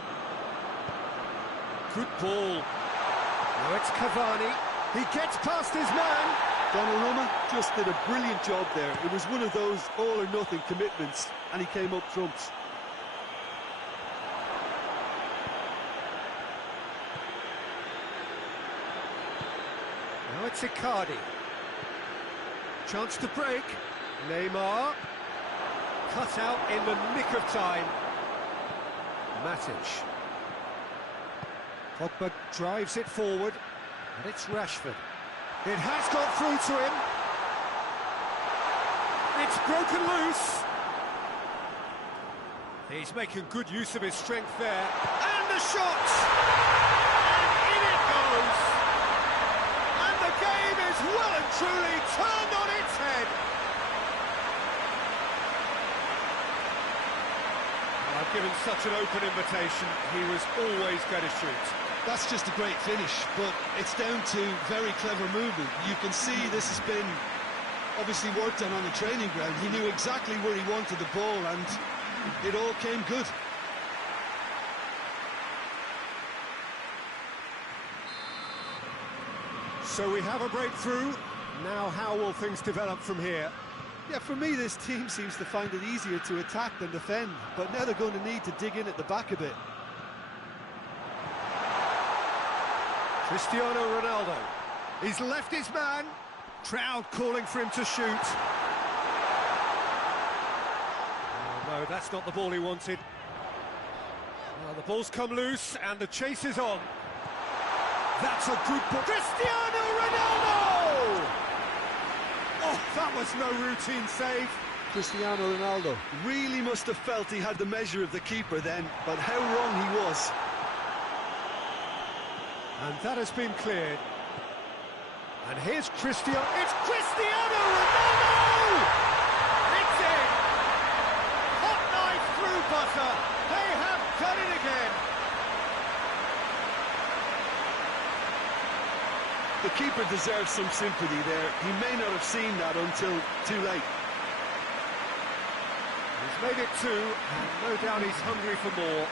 Good ball. Now it's Cavani. He gets past his man. Donnarumma just did a brilliant job there. It was one of those all-or-nothing commitments, and he came up trumps. Now it's Icardi. Chance to break. Neymar. Cut out in the nick of time. Matic. Pogba drives it forward. And it's Rashford. It has got through to him. It's broken loose. He's making good use of his strength there. And the shot! And in it goes! And the game is well and truly turned on its head. Well, I've given such an open invitation, he was always going to shoot. That's just a great finish, but it's down to very clever movement. You can see this has been obviously worked on the training ground. He knew exactly where he wanted the ball, and it all came good. So we have a breakthrough. Now how will things develop from here? Yeah, for me, this team seems to find it easier to attack than defend, but now they're going to need to dig in at the back a bit. Cristiano Ronaldo. He's left his man. Crowd calling for him to shoot. Oh, no, that's not the ball he wanted. Well, the ball's come loose and the chase is on. That's a good ball. Cristiano Ronaldo! Oh, that was no routine save. Cristiano Ronaldo Really must have felt he had the measure of the keeper then, but how wrong he was. And that has been cleared. And here's Cristiano. It's Cristiano Ronaldo! It's in! Hot knife through butter. They have done it again. The keeper deserves some sympathy there. He may not have seen that until too late. He's made it two, and no doubt he's hungry for more.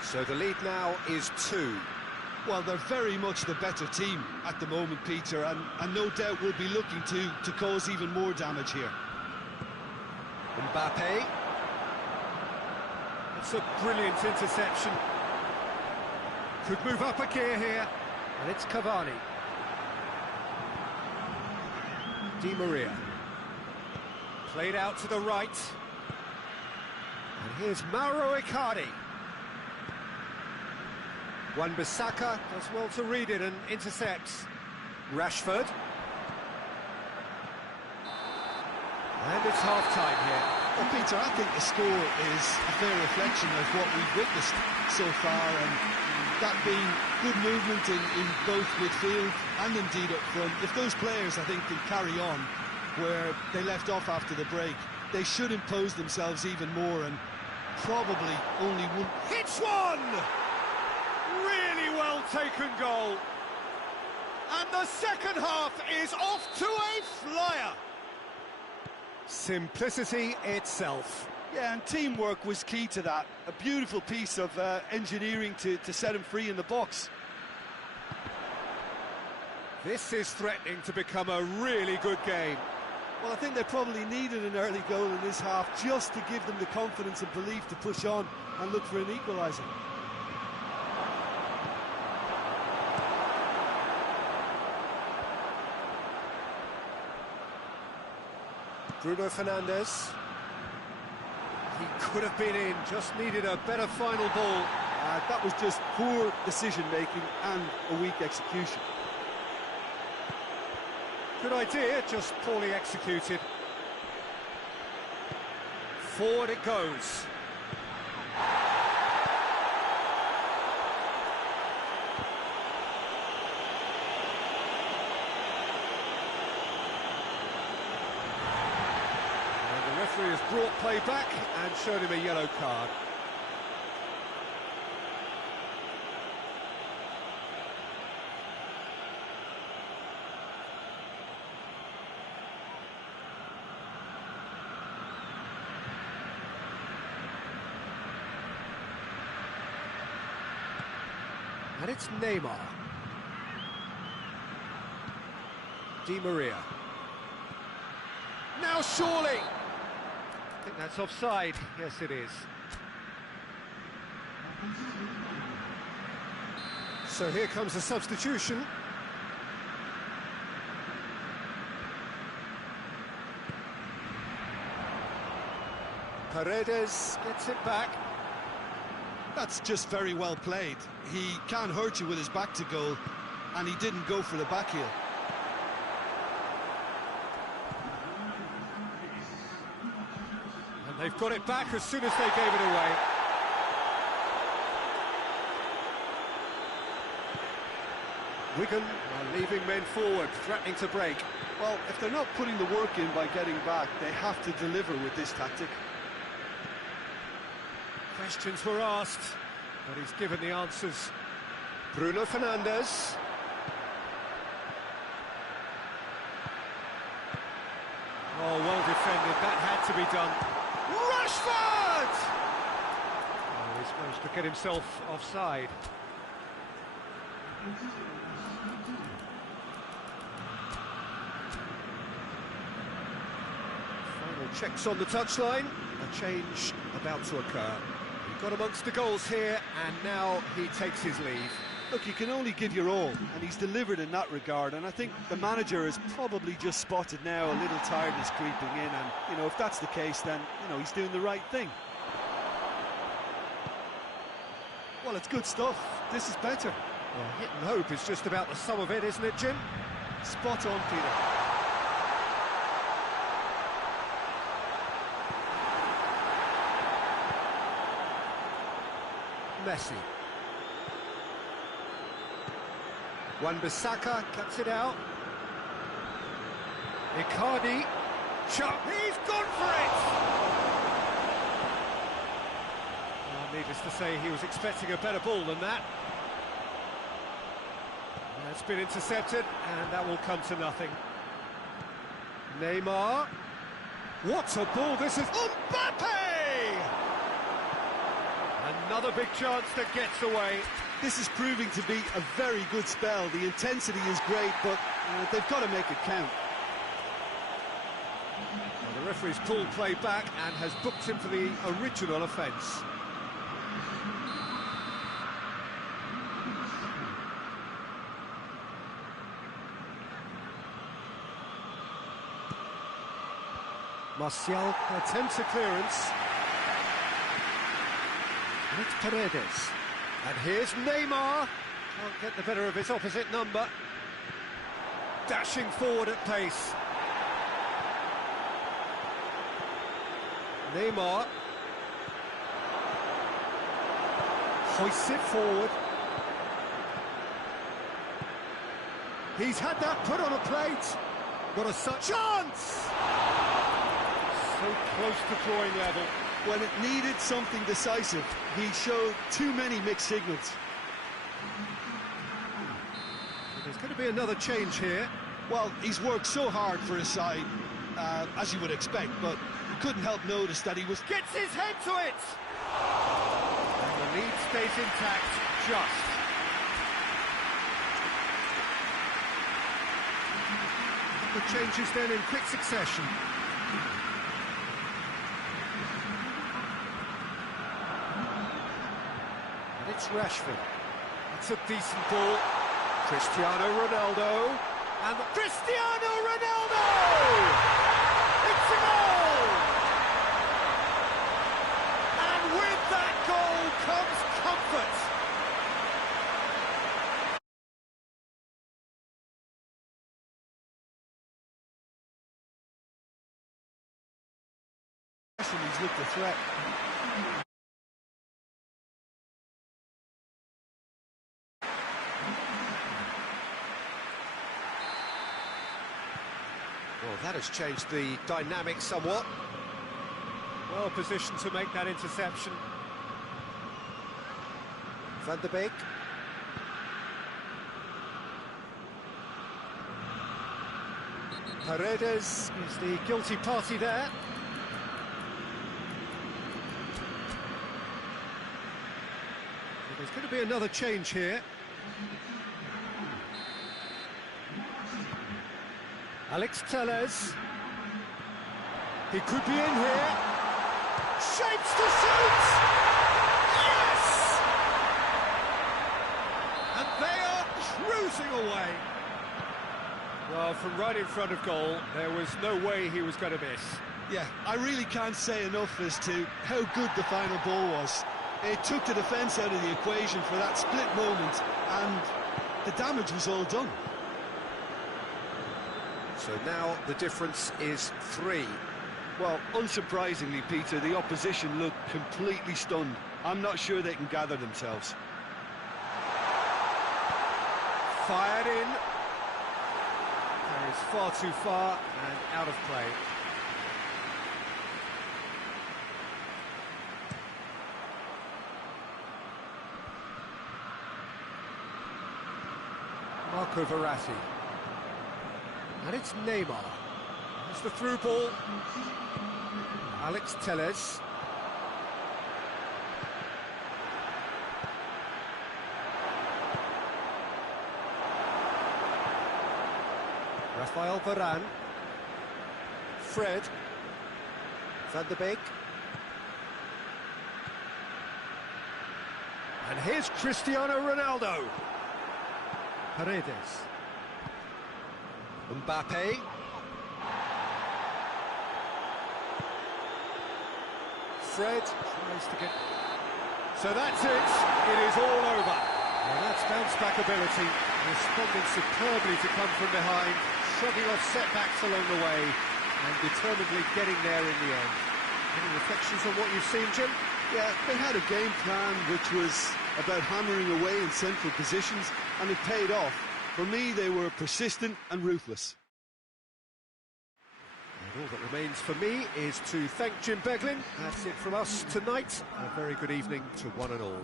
So the lead now is 2. Well, they're very much the better team at the moment, Peter, and no doubt will be looking to cause even more damage here. Mbappe. It's a brilliant interception. Could move up a gear here. And it's Cavani. Di Maria. Played out to the right. And here's Mauro Icardi. Wan-Bissaka does well to read it and intercepts. Rashford. And it's half-time here. Well, Peter, I think the score is a fair reflection of what we've witnessed so far, and that being good movement in both midfield and indeed up front. If those players, I think, can carry on where they left off after the break, they should impose themselves even more, and probably only one. Hits one! Really well taken goal. And the second half is off to a flyer. Simplicity itself. Yeah, and teamwork was key to that. A beautiful piece of engineering to set him free in the box. This is threatening to become a really good game. Well, I think they probably needed an early goal in this half just to give them the confidence and belief to push on and look for an equaliser. Bruno Fernandes. He could have been in, just needed a better final ball. That was just poor decision-making and a weak execution. Good idea, just poorly executed. Forward it goes. The referee has brought play back and showed him a yellow card. And it's Neymar. Di Maria. Now surely! think that's offside. Yes, it is. So here comes the substitution. Paredes gets it back. That's just very well played. He can't hurt you with his back to goal, and he didn't go for the back heel. And they've got it back as soon as they gave it away. Wigan are leaving men forward, threatening to break. Well, if they're not putting the work in by getting back, they have to deliver with this tactic. Questions were asked, but he's given the answers. Bruno Fernandes. Oh, well defended, that had to be done. Rashford! Oh, he's managed to get himself offside. Final checks on the touchline. A change about to occur. He got amongst the goals here, and now he takes his leave. Look, you can only give your all, and he's delivered in that regard, and I think the manager has probably just spotted now a little tiredness creeping in, and, you know, if that's the case, then, you know, he's doing the right thing. Well, it's good stuff. This is better. Well, hit and hope is just about the sum of it, isn't it, Jim? Spot on, Peter. Messi. Wan-Bissaka cuts it out. Icardi. Chuck. He's gone for it! Well, needless to say, he was expecting a better ball than that. It's been intercepted, and that will come to nothing. Neymar. What a ball this is! Mbappe! Another big chance that gets away. This is proving to be a very good spell. The intensity is great, but they've got to make it count. Well, the referee's pulled play back and has booked him for the original offence. Martial attempts a clearance. And it's Paredes. And here's Neymar. Can't get the better of his opposite number. Dashing forward at pace. Neymar. Hoists it forward. He's had that put on a plate. Got a chance! So close to drawing level. When it needed something decisive, he showed too many mixed signals. So there's going to be another change here. Well, he's worked so hard for his side, as you would expect, but you couldn't help notice that he was... Gets his head to it! And the lead stays intact, just. The changes then in quick succession. It's Rashford. It's a decent ball. Cristiano Ronaldo. And Cristiano Ronaldo! It's a goal! And with that goal comes comfort. He's looked a threat. Well, that has changed the dynamic somewhat. Well positioned to make that interception. Van der Beek. Paredes is the guilty party there. There's going to be another change here. Alex Telles. He could be in here. Shapes to shoot! Yes! And they are cruising away. Well, from right in front of goal, there was no way he was going to miss. Yeah, I really can't say enough as to how good the final ball was. It took the defence out of the equation for that split moment, and the damage was all done. So now the difference is 3. Well, unsurprisingly, Peter, the opposition looked completely stunned. I'm not sure they can gather themselves. Fired in. Carries far too far and out of play. Marco Verratti. And it's Neymar. It's the through ball. Alex Telles. Rafael Varane. Fred. Van de Beek. And here's Cristiano Ronaldo. Paredes. Mbappe. Fred tries to get... So that's it. It is all over. Well, that's bounce-back ability. Responding superbly to come from behind, shrugging off setbacks along the way, and determinedly getting there in the end. Any reflections on what you've seen, Jim? Yeah, they had a game plan which was about hammering away in central positions, and it paid off. For me, they were persistent and ruthless. And all that remains for me is to thank Jim Beglin. That's it from us tonight. A very good evening to one and all.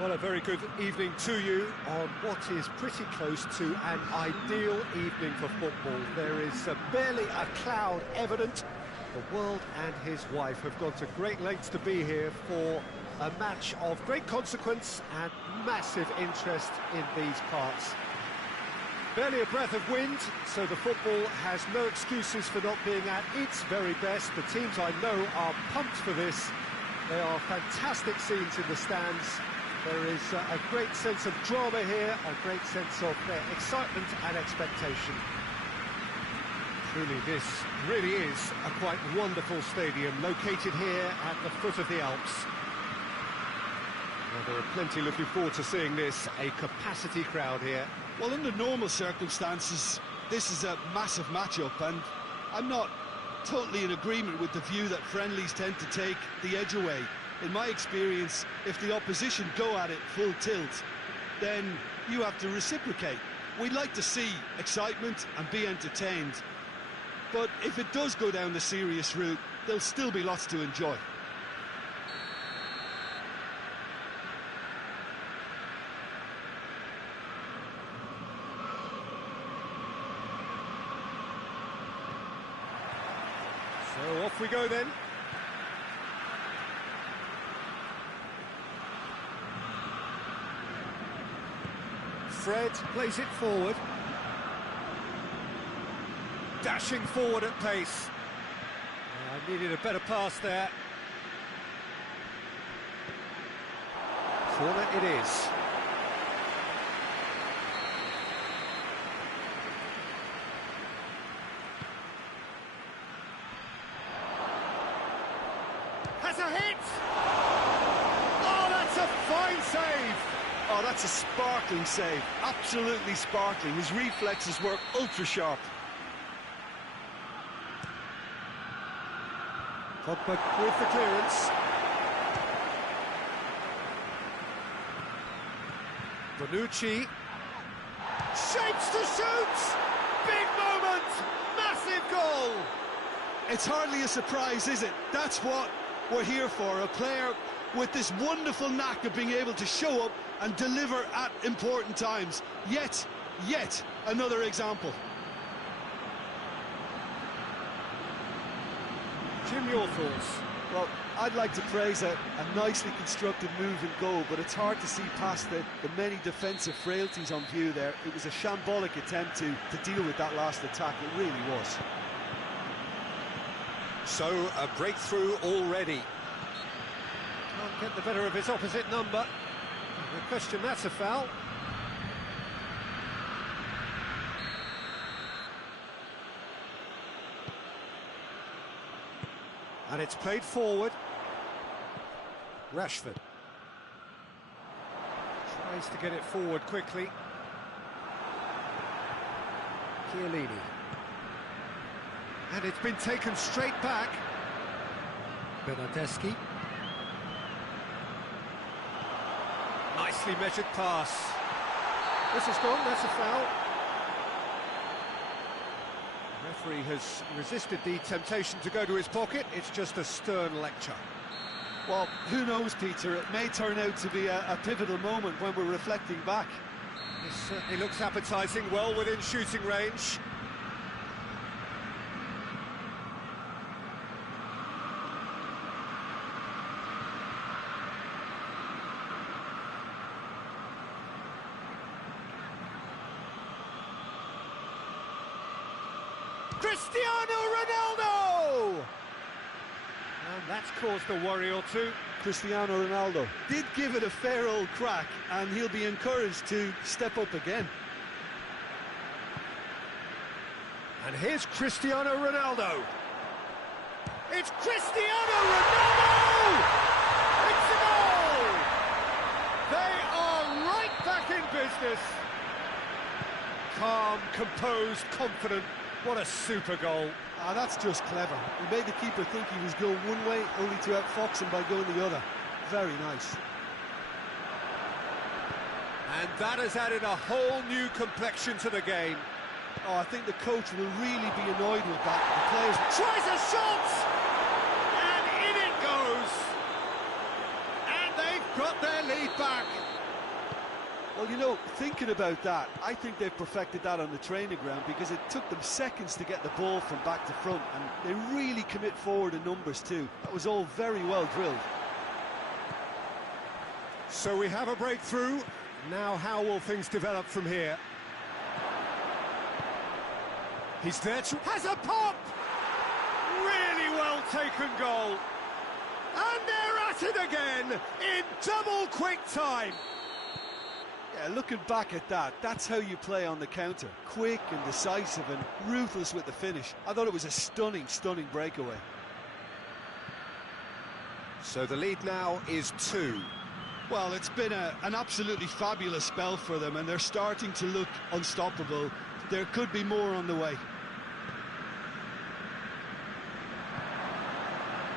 Well, a very good evening to you on what is pretty close to an ideal evening for football. There is barely a cloud evident. The world and his wife have gone to great lengths to be here for a match of great consequence and massive interest in these parts. Barely a breath of wind, so the football has no excuses for not being at its very best. The teams I know are pumped for this. There are fantastic scenes in the stands. There is a great sense of drama here, a great sense of excitement and expectation. Truly, this really is a quite wonderful stadium, located here at the foot of the Alps. Well, there are plenty looking forward to seeing this, a capacity crowd here. Well, under normal circumstances, this is a massive matchup, and I'm not totally in agreement with the view that friendlies tend to take the edge away. In my experience, if the opposition go at it full tilt, then you have to reciprocate. We'd like to see excitement and be entertained, but if it does go down the serious route, there'll still be lots to enjoy. So off we go then. Fred plays it forward. Dashing forward at pace. I needed a better pass there. Corner it is. Has a hit! Oh, that's a fine save! Oh, that's a sparkling save, absolutely sparkling. His reflexes were ultra-sharp. Pogba with the clearance. Bonucci. Shapes to shoot! Big moment! Massive goal! It's hardly a surprise, is it? That's what we're here for, a player with this wonderful knack of being able to show up and deliver at important times. Yet another example. Jim, your thoughts? Well, I'd like to praise a nicely constructed move and goal, but it's hard to see past the many defensive frailties on view there. It was a shambolic attempt to deal with that last attack, it really was. So, a breakthrough already. Can't get the better of his opposite number. No question, that's a foul. And it's played forward. Rashford tries to get it forward quickly. Chiellini. And it's been taken straight back. Bernardeschi. Nicely measured pass. This is gone, that's a foul. The referee has resisted the temptation to go to his pocket. It's just a stern lecture. Well, who knows, Peter? It may turn out to be a pivotal moment when we're reflecting back. This certainly looks appetising, well within shooting range. Cristiano Ronaldo! And that's caused a worry or two. Cristiano Ronaldo did give it a fair old crack, and he'll be encouraged to step up again. And here's Cristiano Ronaldo. It's Cristiano Ronaldo! It's a goal! They are right back in business. Calm, composed, confident. What a super goal. Ah, that's just clever. He made the keeper think he was going one way, only to outfox him by going the other. Very nice. And that has added a whole new complexion to the game. Oh, I think the coach will really be annoyed with that. The players... Tries a shot! And in it goes! And they've got their lead back. Well, you know, thinking about that, I think they've perfected that on the training ground, because it took them seconds to get the ball from back to front, and they really commit forward in numbers too. That was all very well drilled. So we have a breakthrough. Now how will things develop from here? He's there to... has a pop! Really well taken goal. And they're at it again in double quick time. Yeah, looking back at that, that's how you play on the counter. Quick and decisive and ruthless with the finish. I thought it was a stunning, stunning breakaway. So the lead now is 2. Well, it's been an absolutely fabulous spell for them, and they're starting to look unstoppable. There could be more on the way.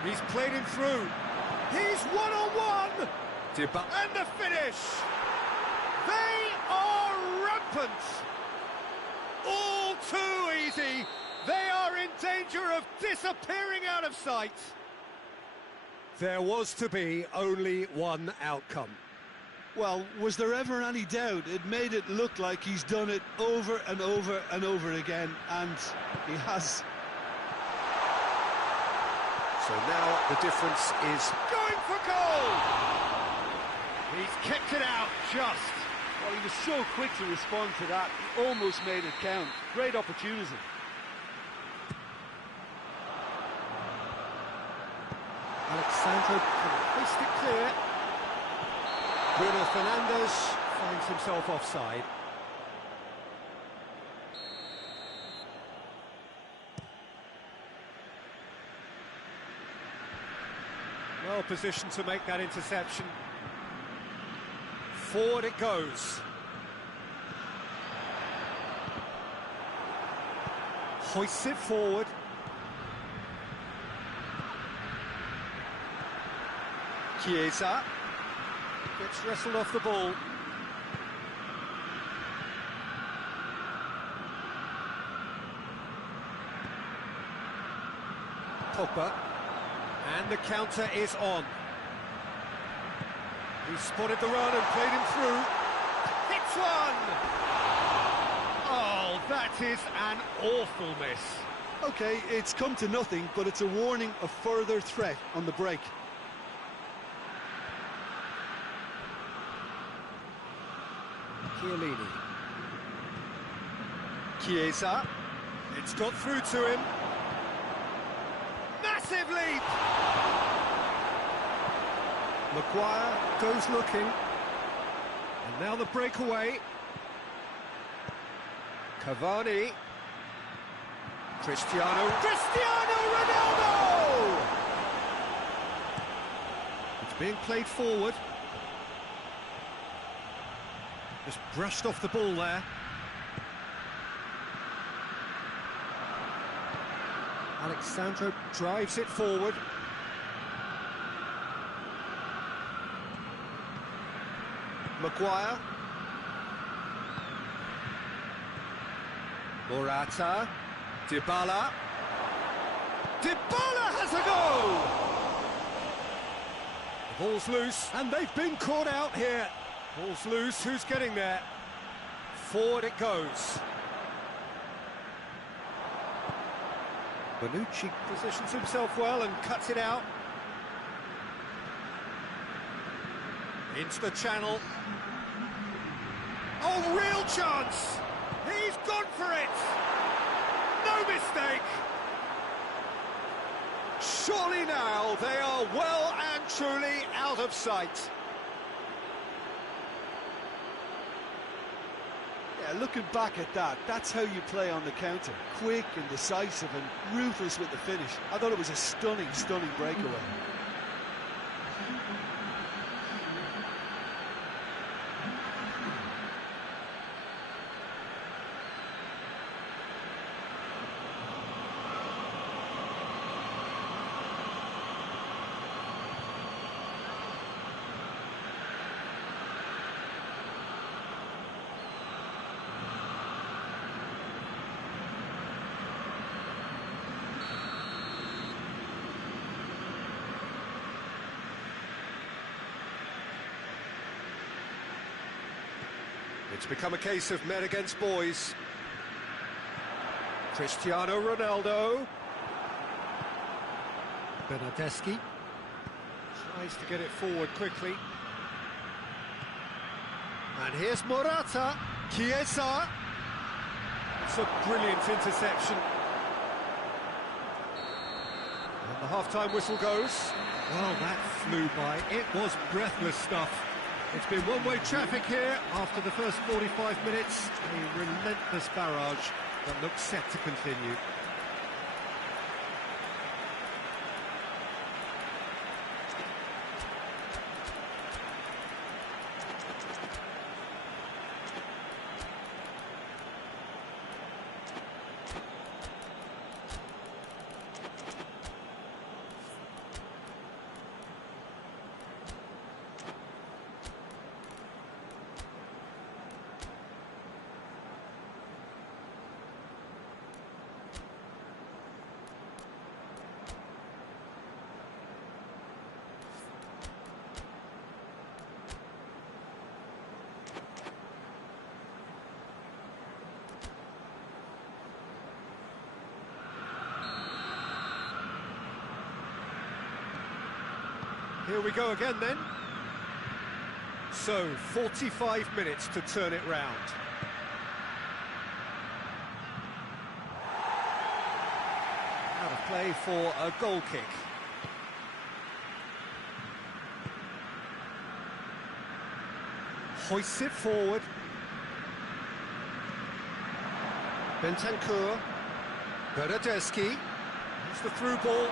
He's played him through. He's one-on-one! And the finish! They are rampant! All too easy! They are in danger of disappearing out of sight! There was to be only one outcome. Well, was there ever any doubt? It made it look like he's done it over and over and over again, and he has. So now the difference is going for goal! He's kicked it out just. Well, he was so quick to respond to that, he almost made it count. Great opportunity. Alexandro can hoist it clear. Bruno Fernandes finds himself offside. Well positioned to make that interception. Forward it goes. Hoists it forward. Chiesa gets wrestled off the ball. Pogba. And the counter is on. He spotted the run and played him through. Hits one! Oh, that is an awful miss. Okay, it's come to nothing, but it's a warning of further threat on the break. Chiellini. Chiesa. It's got through to him. Massive leap! Maguire goes looking. And now the breakaway. Cavani. Cristiano Ronaldo! It's being played forward. Just brushed off the ball there. Alexandro drives it forward. Maguire. Morata. Dybala. Dybala has a go! The ball's loose, and they've been caught out here. Ball's loose, who's getting there? Forward it goes. Bonucci positions himself well and cuts it out. Into the channel. Oh, real chance! He's gone for it! No mistake! Surely now they are well and truly out of sight. Yeah, looking back at that, that's how you play on the counter. Quick and decisive and ruthless with the finish. I thought it was a stunning, stunning breakaway. It's become a case of men against boys. Cristiano Ronaldo. Bernardeschi tries to get it forward quickly. And here's Morata. Chiesa. It's a brilliant interception. And the half-time whistle goes. Well, that flew by. It was breathless stuff. It's been one-way traffic here after the first 45 minutes. A relentless barrage that looks set to continue. Here we go again then. So, 45 minutes to turn it round. Out of play for a goal kick. Hoists it forward. Bentancur. Bernardeschi. Here's the through ball.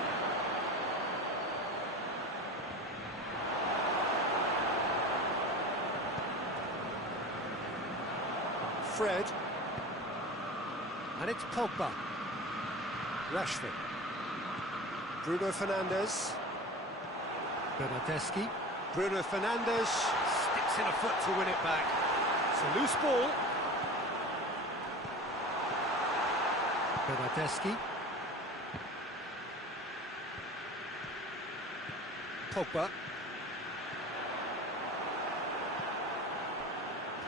Fred, and it's Pogba. Rashford. Bruno Fernandes. Bernardeschi. Bruno Fernandes sticks in a foot to win it back. It's a loose ball. Bernardeschi. Pogba.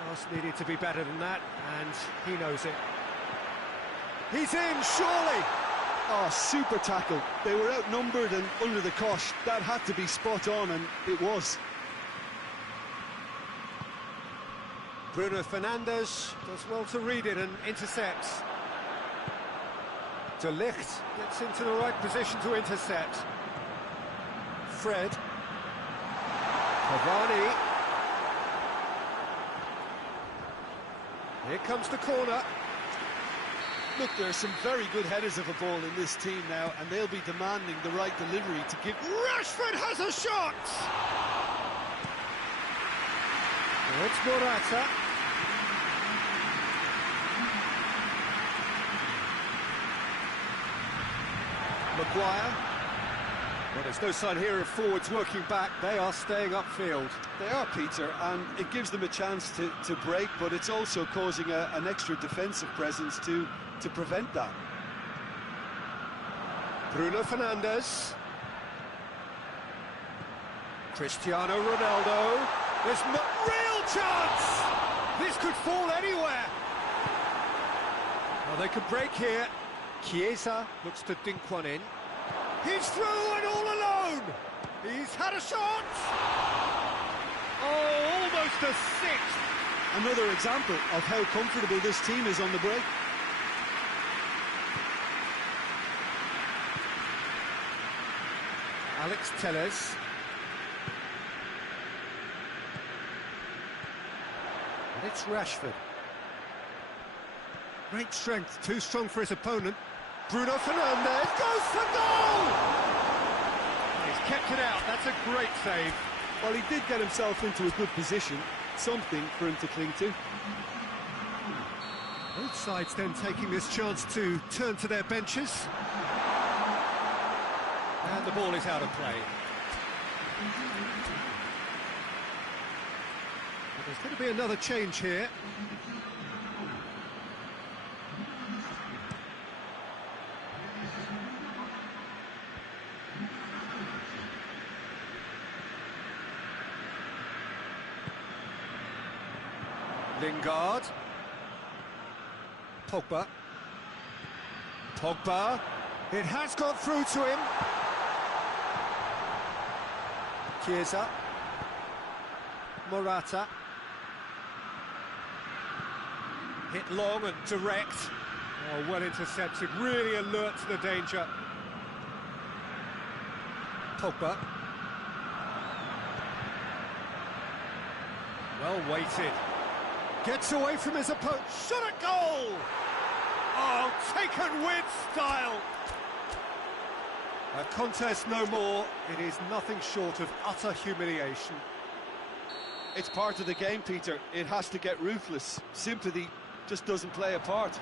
Pass needed to be better than that, and he knows it. He's in, surely! Oh, super tackle. They were outnumbered and under the cosh. That had to be spot on, and it was. Bruno Fernandes does well to read it and intercepts. De Ligt gets into the right position to intercept. Fred. Cavani. Here comes the corner. Look, there are some very good headers of a ball in this team now, and they'll be demanding the right delivery to give... Rashford has a shot! It's Morata. Maguire. Well, there's no sign here of forwards working back. They are staying upfield. They are, Peter, and it gives them a chance to break, but it's also causing an extra defensive presence to prevent that. Bruno Fernandes. Cristiano Ronaldo. There's no real chance! This could fall anywhere. Well, they could break here. Chiesa looks to dink one in. He's through and all alone! He's had a shot! Oh, almost a sixth! Another example of how comfortable this team is on the break. Alex Telles. And it's Rashford. Great strength, too strong for his opponent. Bruno Fernandes goes for goal! He's kept it out, that's a great save. Well, he did get himself into a good position, something for him to cling to. Both sides then taking this chance to turn to their benches. And the ball is out of play. But there's going to be another change here. Lingard. Pogba. Pogba. It has got through to him. Chiesa. Morata. Hit long and direct. Oh, well intercepted, really alert to the danger. Pogba. Well weighted. Gets away from his opponent. Shot at goal! Oh, taken with style. A contest no more. It is nothing short of utter humiliation. It's part of the game, Peter. It has to get ruthless. Sympathy just doesn't play a part.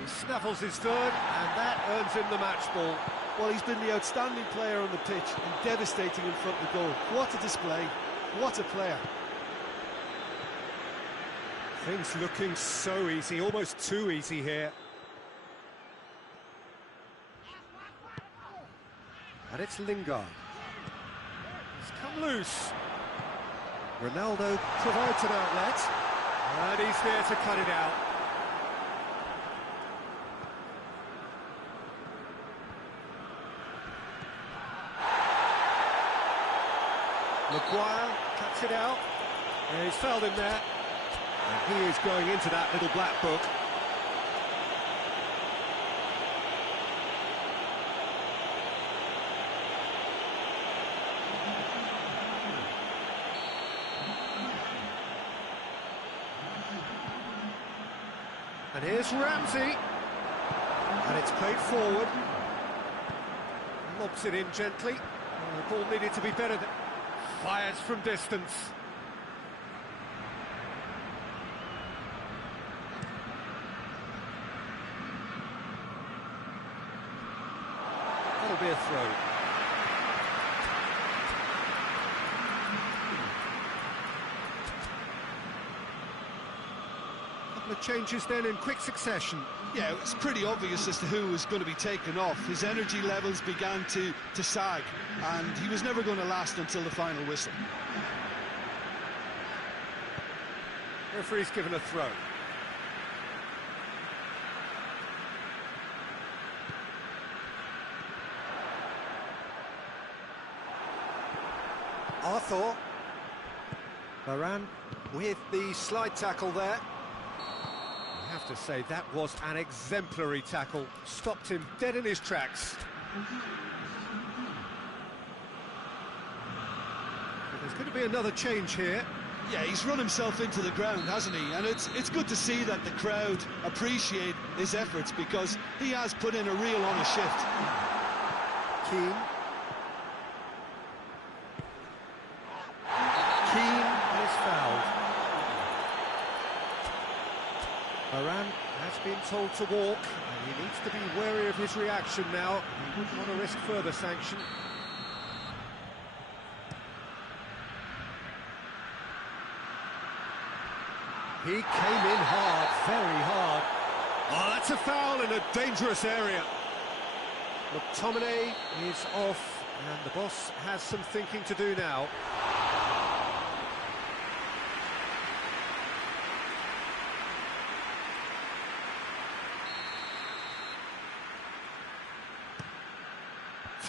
He snaffles his third, and that earns him the match ball. Well, he's been the outstanding player on the pitch and devastating in front of the goal. What a display. What a player. Things looking so easy, almost too easy here. And it's Lingard. He's come loose. Ronaldo provides an outlet, and he's there to cut it out. Maguire cuts it out. And he's fouled him there. And he is going into that little black book. And here's Ramsey. And it's played forward. Lobs it in gently. The ball needed to be better than... Fires from distance. That'll be a throw. Couple of changes then in quick succession. Yeah, it's pretty obvious as to who was going to be taken off. His energy levels began to sag, and he was never going to last until the final whistle. Referee's given a throw. Arthur. Varane with the slide tackle there. I have to say, that was an exemplary tackle. Stopped him dead in his tracks. But there's going to be another change here. Yeah, he's run himself into the ground, hasn't he? And it's good to see that the crowd appreciate his efforts, because he has put in a real honest shift. Keane. Keane is fouled. Varane has been told to walk, and he needs to be wary of his reaction now. He wouldn't want to risk further sanction. He came in hard, very hard. Oh, that's a foul in a dangerous area. McTominay is off, and the boss has some thinking to do now.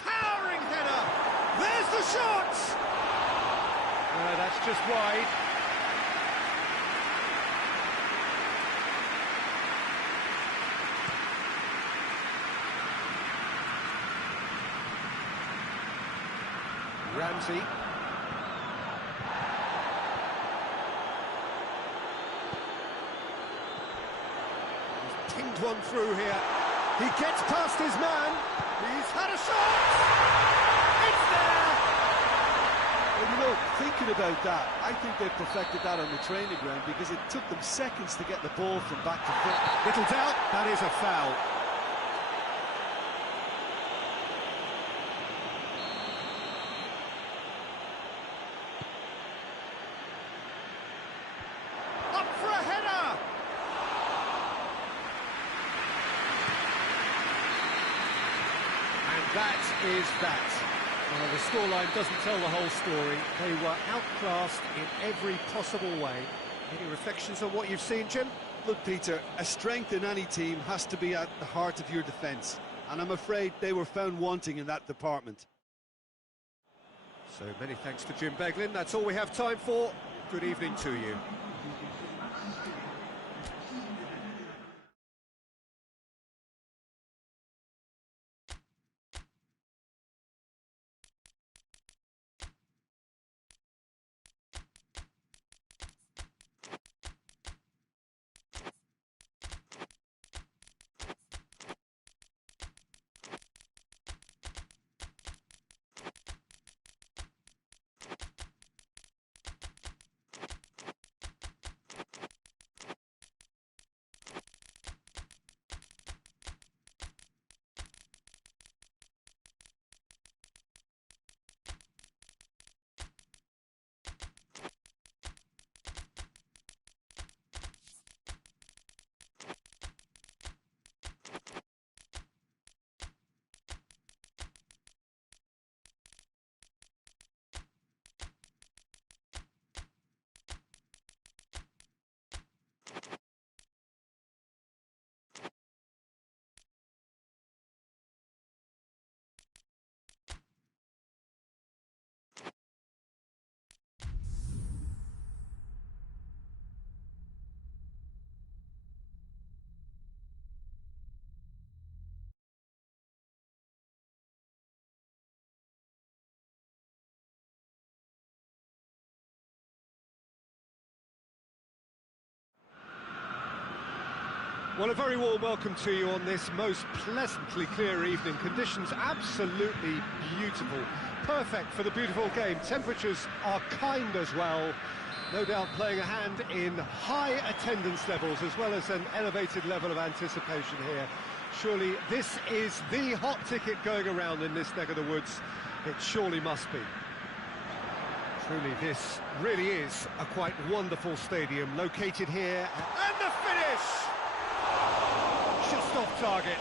Towering header! There's the shot! No, that's just wide. Ramsey. He's pinged one through here. He gets past his man. He's had a shot! It's there! Well, you know, thinking about that, I think they perfected that on the training ground, because it took them seconds to get the ball from back to front. Little doubt, that is a foul. Up for a header! And that is that. Well, the scoreline doesn't tell the whole story. They were outclassed in every possible way. Any reflections on what you've seen, Jim? Look, Peter, a strength in any team has to be at the heart of your defence, and I'm afraid they were found wanting in that department. So many thanks to Jim Beglin. That's all we have time for. Good evening to you. Well, a very warm welcome to you on this most pleasantly clear evening. Conditions absolutely beautiful. Perfect for the beautiful game. Temperatures are kind as well. No doubt playing a hand in high attendance levels as well as an elevated level of anticipation here. Surely this is the hot ticket going around in this neck of the woods. It surely must be. Truly, this really is a quite wonderful stadium located here. And the finish! Just off target.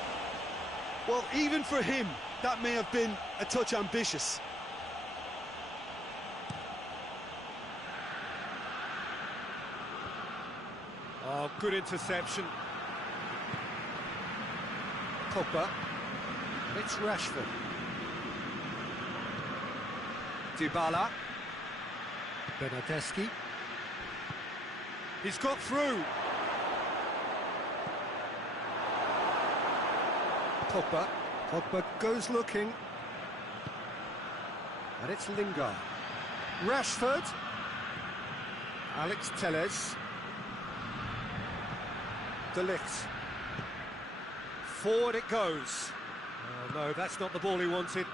Well, even for him, that may have been a touch ambitious. Oh, good interception. Pogba. It's Rashford. Dybala. Bernardeschi. He's got through. Pogba. Pogba goes looking. And it's Lingard. Rashford. Alex Telles. De Ligt. Forward it goes. Oh no, that's not the ball he wanted.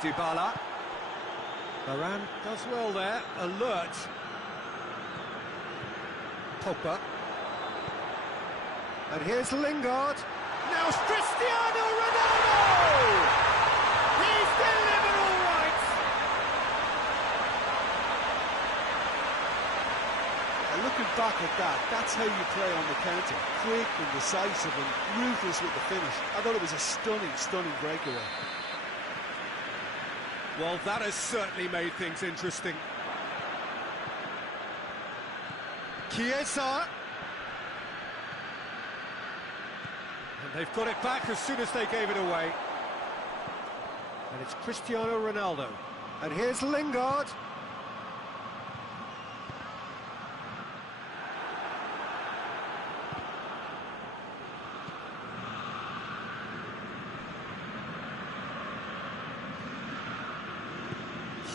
Dybala. Varane does well there. Alert. Pogba. And here's Lingard. Now it's Cristiano Ronaldo! He's delivered all right! And looking back at that, that's how you play on the counter. Quick and decisive and ruthless with the finish. I thought it was a stunning, stunning breakaway. Well, that has certainly made things interesting. Chiesa. And they've got it back as soon as they gave it away. And it's Cristiano Ronaldo. And here's Lingard.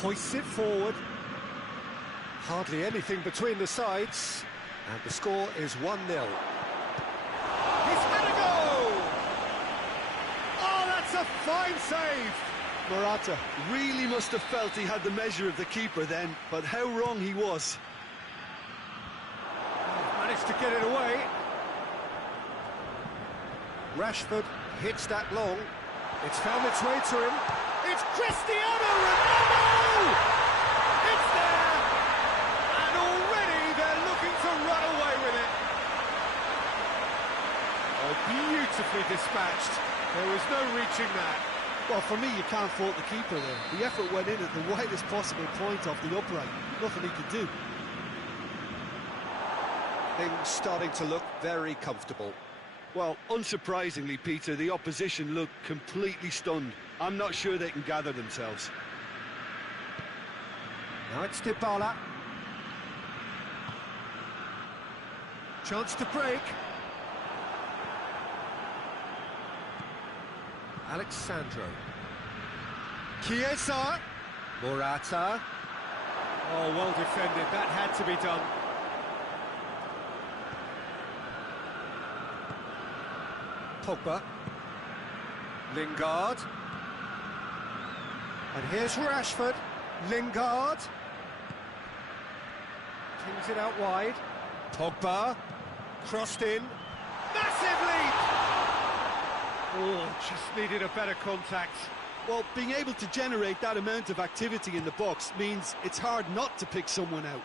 Hoists it forward. Hardly anything between the sides. And the score is 1-0. He's had a goal! Oh, that's a fine save! Morata really must have felt he had the measure of the keeper then, but how wrong he was. Managed to get it away. Rashford hits that long. It's found its way to him. It's Cristiano Ronaldo! It's there! And already they're looking to run away with it. Oh, beautifully dispatched. There was no reaching that. Well, for me, you can't fault the keeper there. The effort went in at the widest possible point off the upright. Nothing he could do. Things starting to look very comfortable. Well, unsurprisingly, Peter, the opposition look completely stunned. I'm not sure they can gather themselves. Now it's Dybala. Chance to break. Alexandro. Chiesa. Morata. Oh, well defended. That had to be done. Pogba. Lingard. And here's Rashford. Lingard. Kings it out wide. Pogba. Crossed in. Massive leap! Oh, just needed a better contact. Well, being able to generate that amount of activity in the box means it's hard not to pick someone out.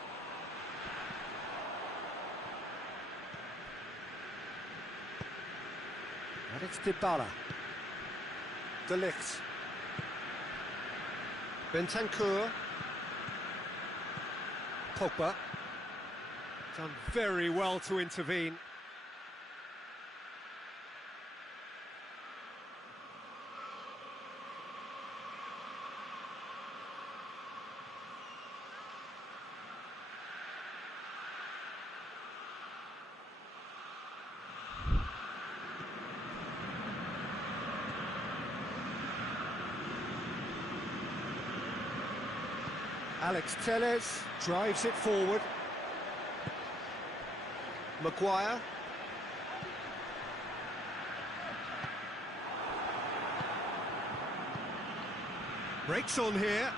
And it's Dybala. De Ligt. Bentancur. Pogba. Done very well to intervene. Alex Telles drives it forward. Maguire. Breaks on here.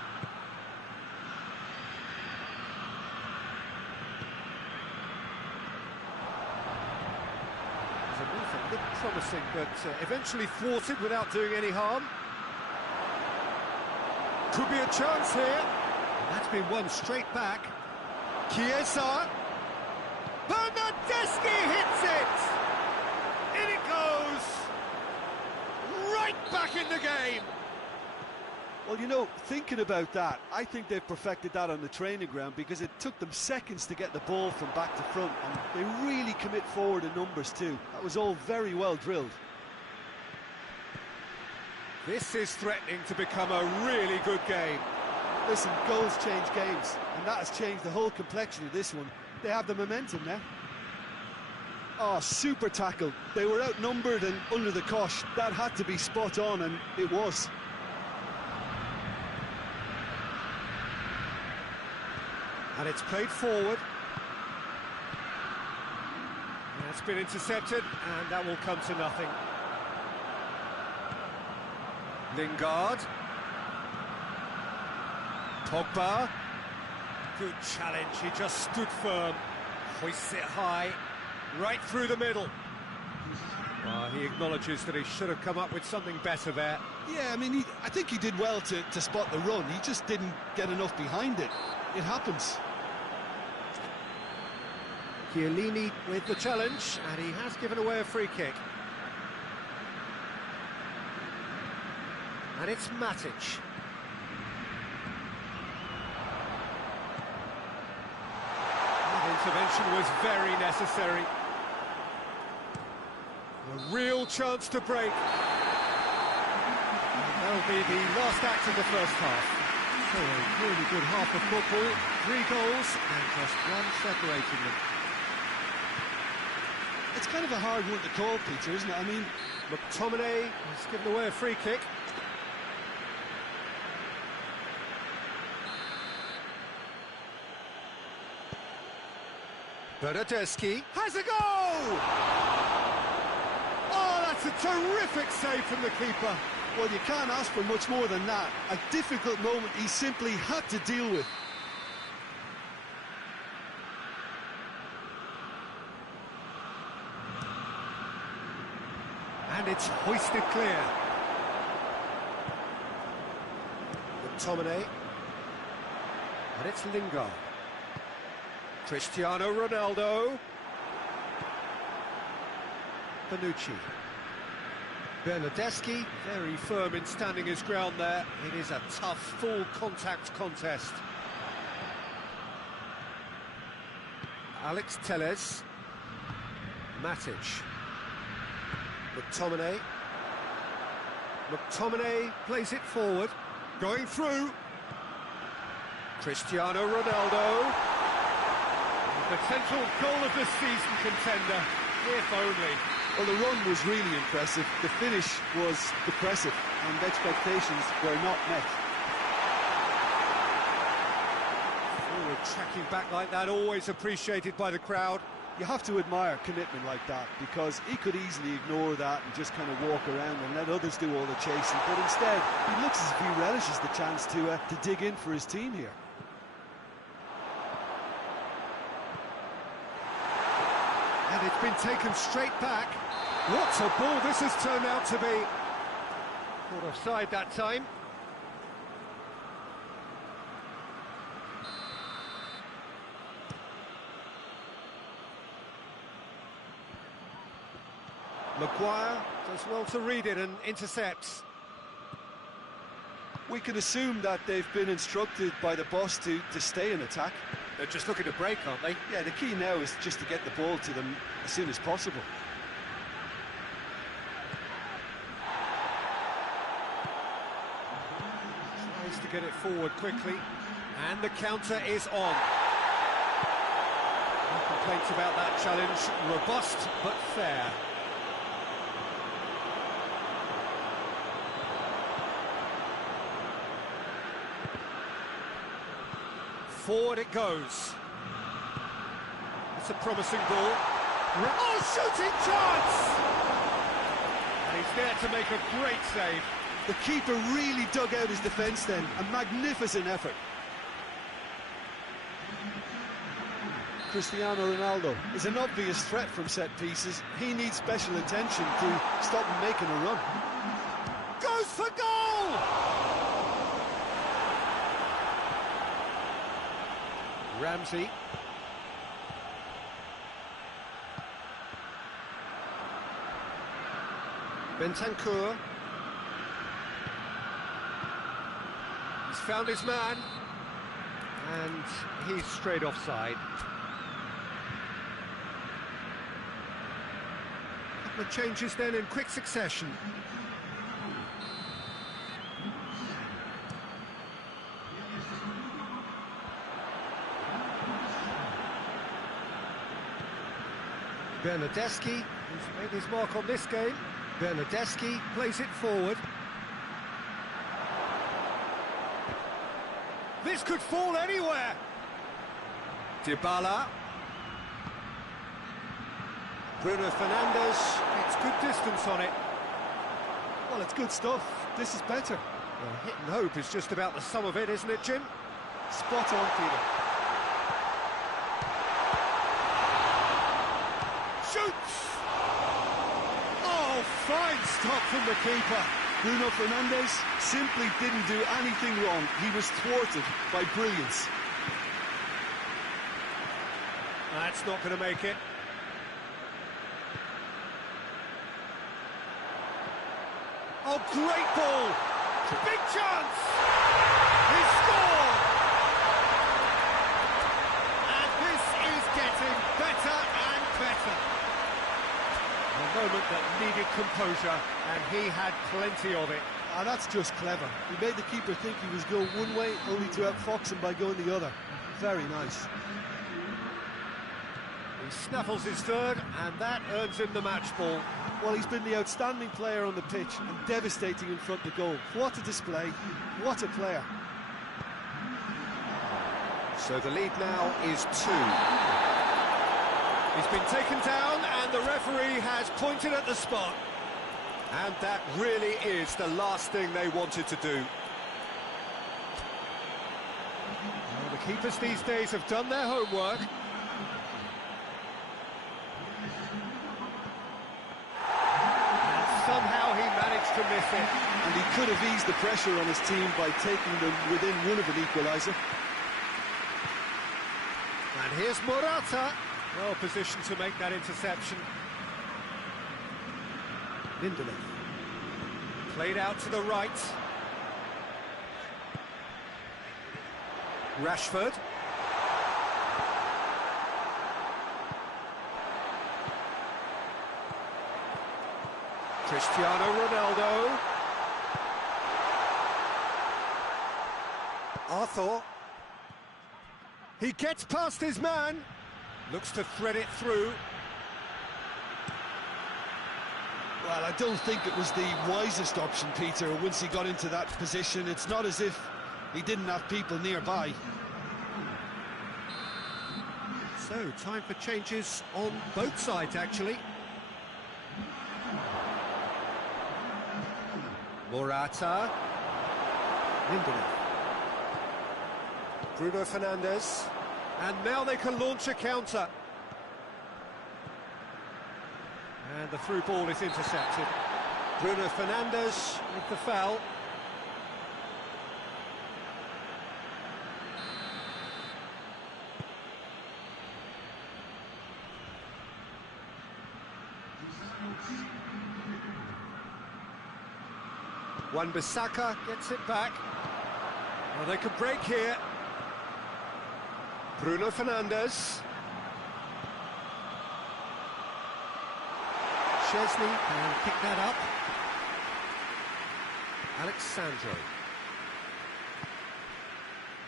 There's a move that looked promising, but eventually thwarted without doing any harm. Could be a chance here. That's been won straight back. Chiesa. Bernardeschi hits it! In it goes! Right back in the game! Well, you know, thinking about that, I think they've perfected that on the training ground because it took them seconds to get the ball from back to front, and they really commit forward in numbers too. That was all very well drilled. This is threatening to become a really good game. Listen, goals change games, and that has changed the whole complexion of this one. They have the momentum now. Oh, super tackle. They were outnumbered and under the cosh. That had to be spot on, and it was. And it's played forward. That's been intercepted, and that will come to nothing. Lingard. Pogba. Good challenge, he just stood firm. Hoists it high, right through the middle. He acknowledges that he should have come up with something better there. Yeah, I mean, I think he did well to spot the run. He just didn't get enough behind it. It happens. Chiellini with the challenge, and he has given away a free kick. And it's Matic. Intervention was very necessary. A real chance to break. And that'll be the last act of the first half. So a really good half of football, 3 goals and just one separating them. It's kind of a hard one to call, Peter, isn't it? I mean, McTominay has given away a free kick. Bernardeschi has a goal! Oh, that's a terrific save from the keeper. Well, you can't ask for much more than that. A difficult moment he simply had to deal with. And it's hoisted clear. McTominay. And it's Lingard. Cristiano Ronaldo. Bonucci. Bernardeschi, very firm in standing his ground there. It is a tough, full contact contest. Alex Telles. Matic. McTominay. McTominay plays it forward. Going through. Cristiano Ronaldo. Potential goal of the season contender, if only. Well, the run was really impressive. The finish was depressive, and expectations were not met. Forward tracking back like that, always appreciated by the crowd. You have to admire commitment like that, because he could easily ignore that and just kind of walk around and let others do all the chasing. But instead, he looks as if he relishes the chance to dig in for his team here. And it's been taken straight back. What a ball this has turned out to be. Caught offside that time. Maguire does well to read it and intercepts. We can assume that they've been instructed by the boss to stay in attack. They're just looking to break, aren't they? Yeah, the key now is just to get the ball to them as soon as possible. Tries to get it forward quickly, and the counter is on. No complaints about that challenge. Robust but fair. Forward it goes. It's a promising ball. Oh, shooting chance! And he's there to make a great save. The keeper really dug out his defence then. A magnificent effort. Cristiano Ronaldo is an obvious threat from set pieces. He needs special attention to stop him making a run. Goes for goal! Ramsey. Bentancur. He's found his man. And he's straight offside. Couple of changes then in quick succession. Bernardeschi, who's made his mark on this game. Bernardeschi plays it forward. This could fall anywhere. Dybala. Bruno Fernandes gets good distance on it. Well, it's good stuff. This is better. Well, hit and hope is just about the sum of it, isn't it, Jim? Spot on, Peter. Shoots! Oh, fine stop from the keeper. Bruno Fernandes simply didn't do anything wrong. He was thwarted by brilliance. That's not going to make it. Oh, great ball! Big chance! He scored! And this is getting better and better. A moment that needed composure, and he had plenty of it. Ah, that's just clever. He made the keeper think he was going one way, only to outfox him by going the other. Very nice. He snaffles his third, and that earns him the match ball. Well, he's been the outstanding player on the pitch and devastating in front of goal. What a display, what a player. So the lead now is 2. He's been taken down, and the referee has pointed at the spot. And that really is the last thing they wanted to do. Well, the keepers these days have done their homework. Somehow he managed to miss it. And he could have eased the pressure on his team by taking them within one of an equaliser. And here's Morata, well positioned to make that interception. Lindelof. Played out to the right. Rashford. Cristiano Ronaldo. Arthur. He gets past his man. Looks to thread it through. Well, I don't think it was the wisest option, Peter, once he got into that position. It's not as if he didn't have people nearby. So, time for changes on both sides, actually. Morata. Lindelof. Bruno Fernandes. And now they can launch a counter. And the through ball is intercepted. Bruno Fernandes with the foul. Wan-Bissaka gets it back. Well, they could break here. Bruno Fernandes. Chesney can pick that up. Alexandro.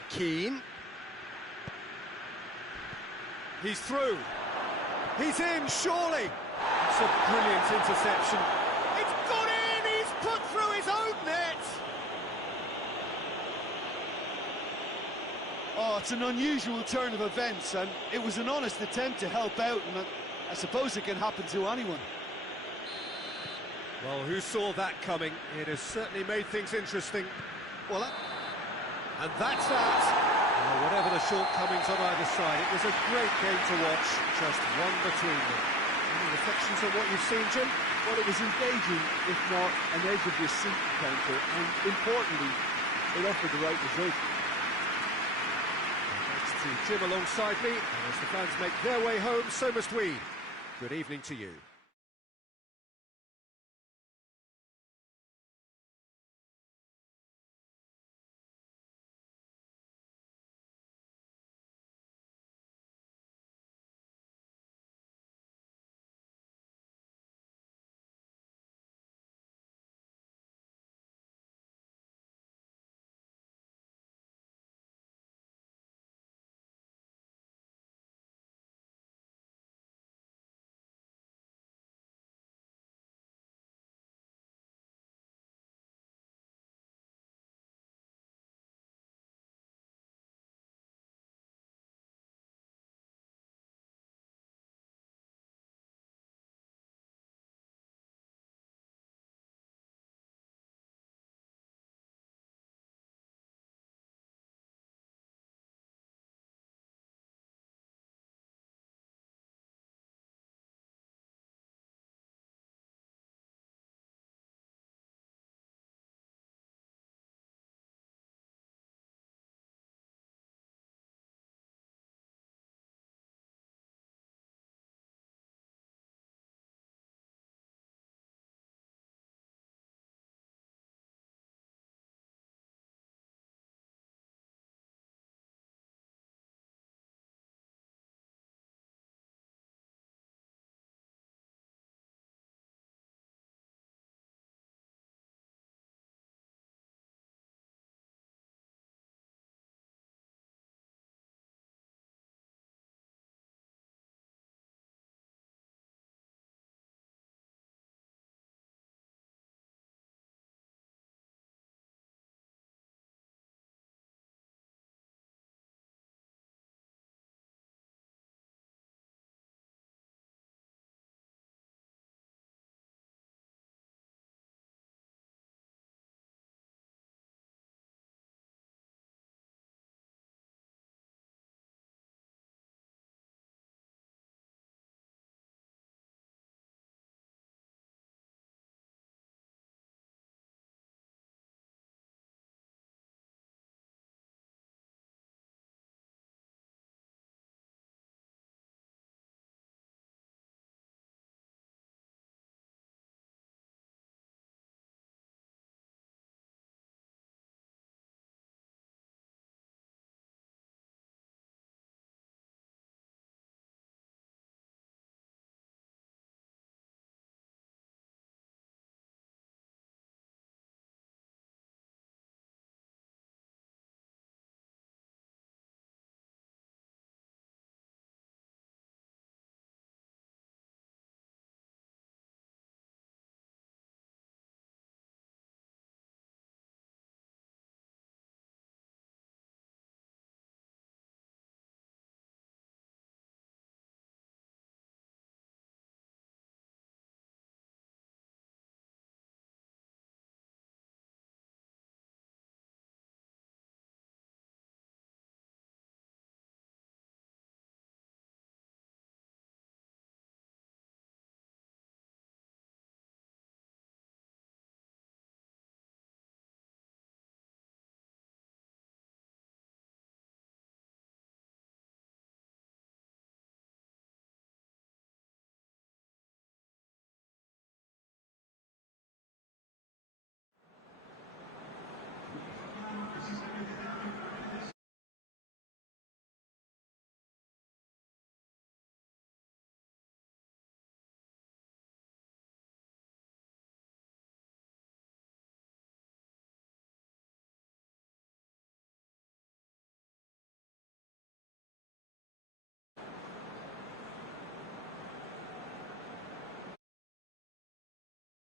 Keane. He's through. He's in, surely. It's a brilliant interception. It's gone in! He's put through his own net! Oh, it's an unusual turn of events, and it was an honest attempt to help out, and I suppose it can happen to anyone. Well, who saw that coming? It has certainly made things interesting. Well, and that's that. Well, whatever the shortcomings on either side, it was a great game to watch, just one between them. Any reflections on what you've seen, Jim? Well, it was engaging, if not an edge of your seat counter, and importantly, it offered the right result. Thanks to Jim alongside me, and as the fans make their way home, so must we. Good evening to you.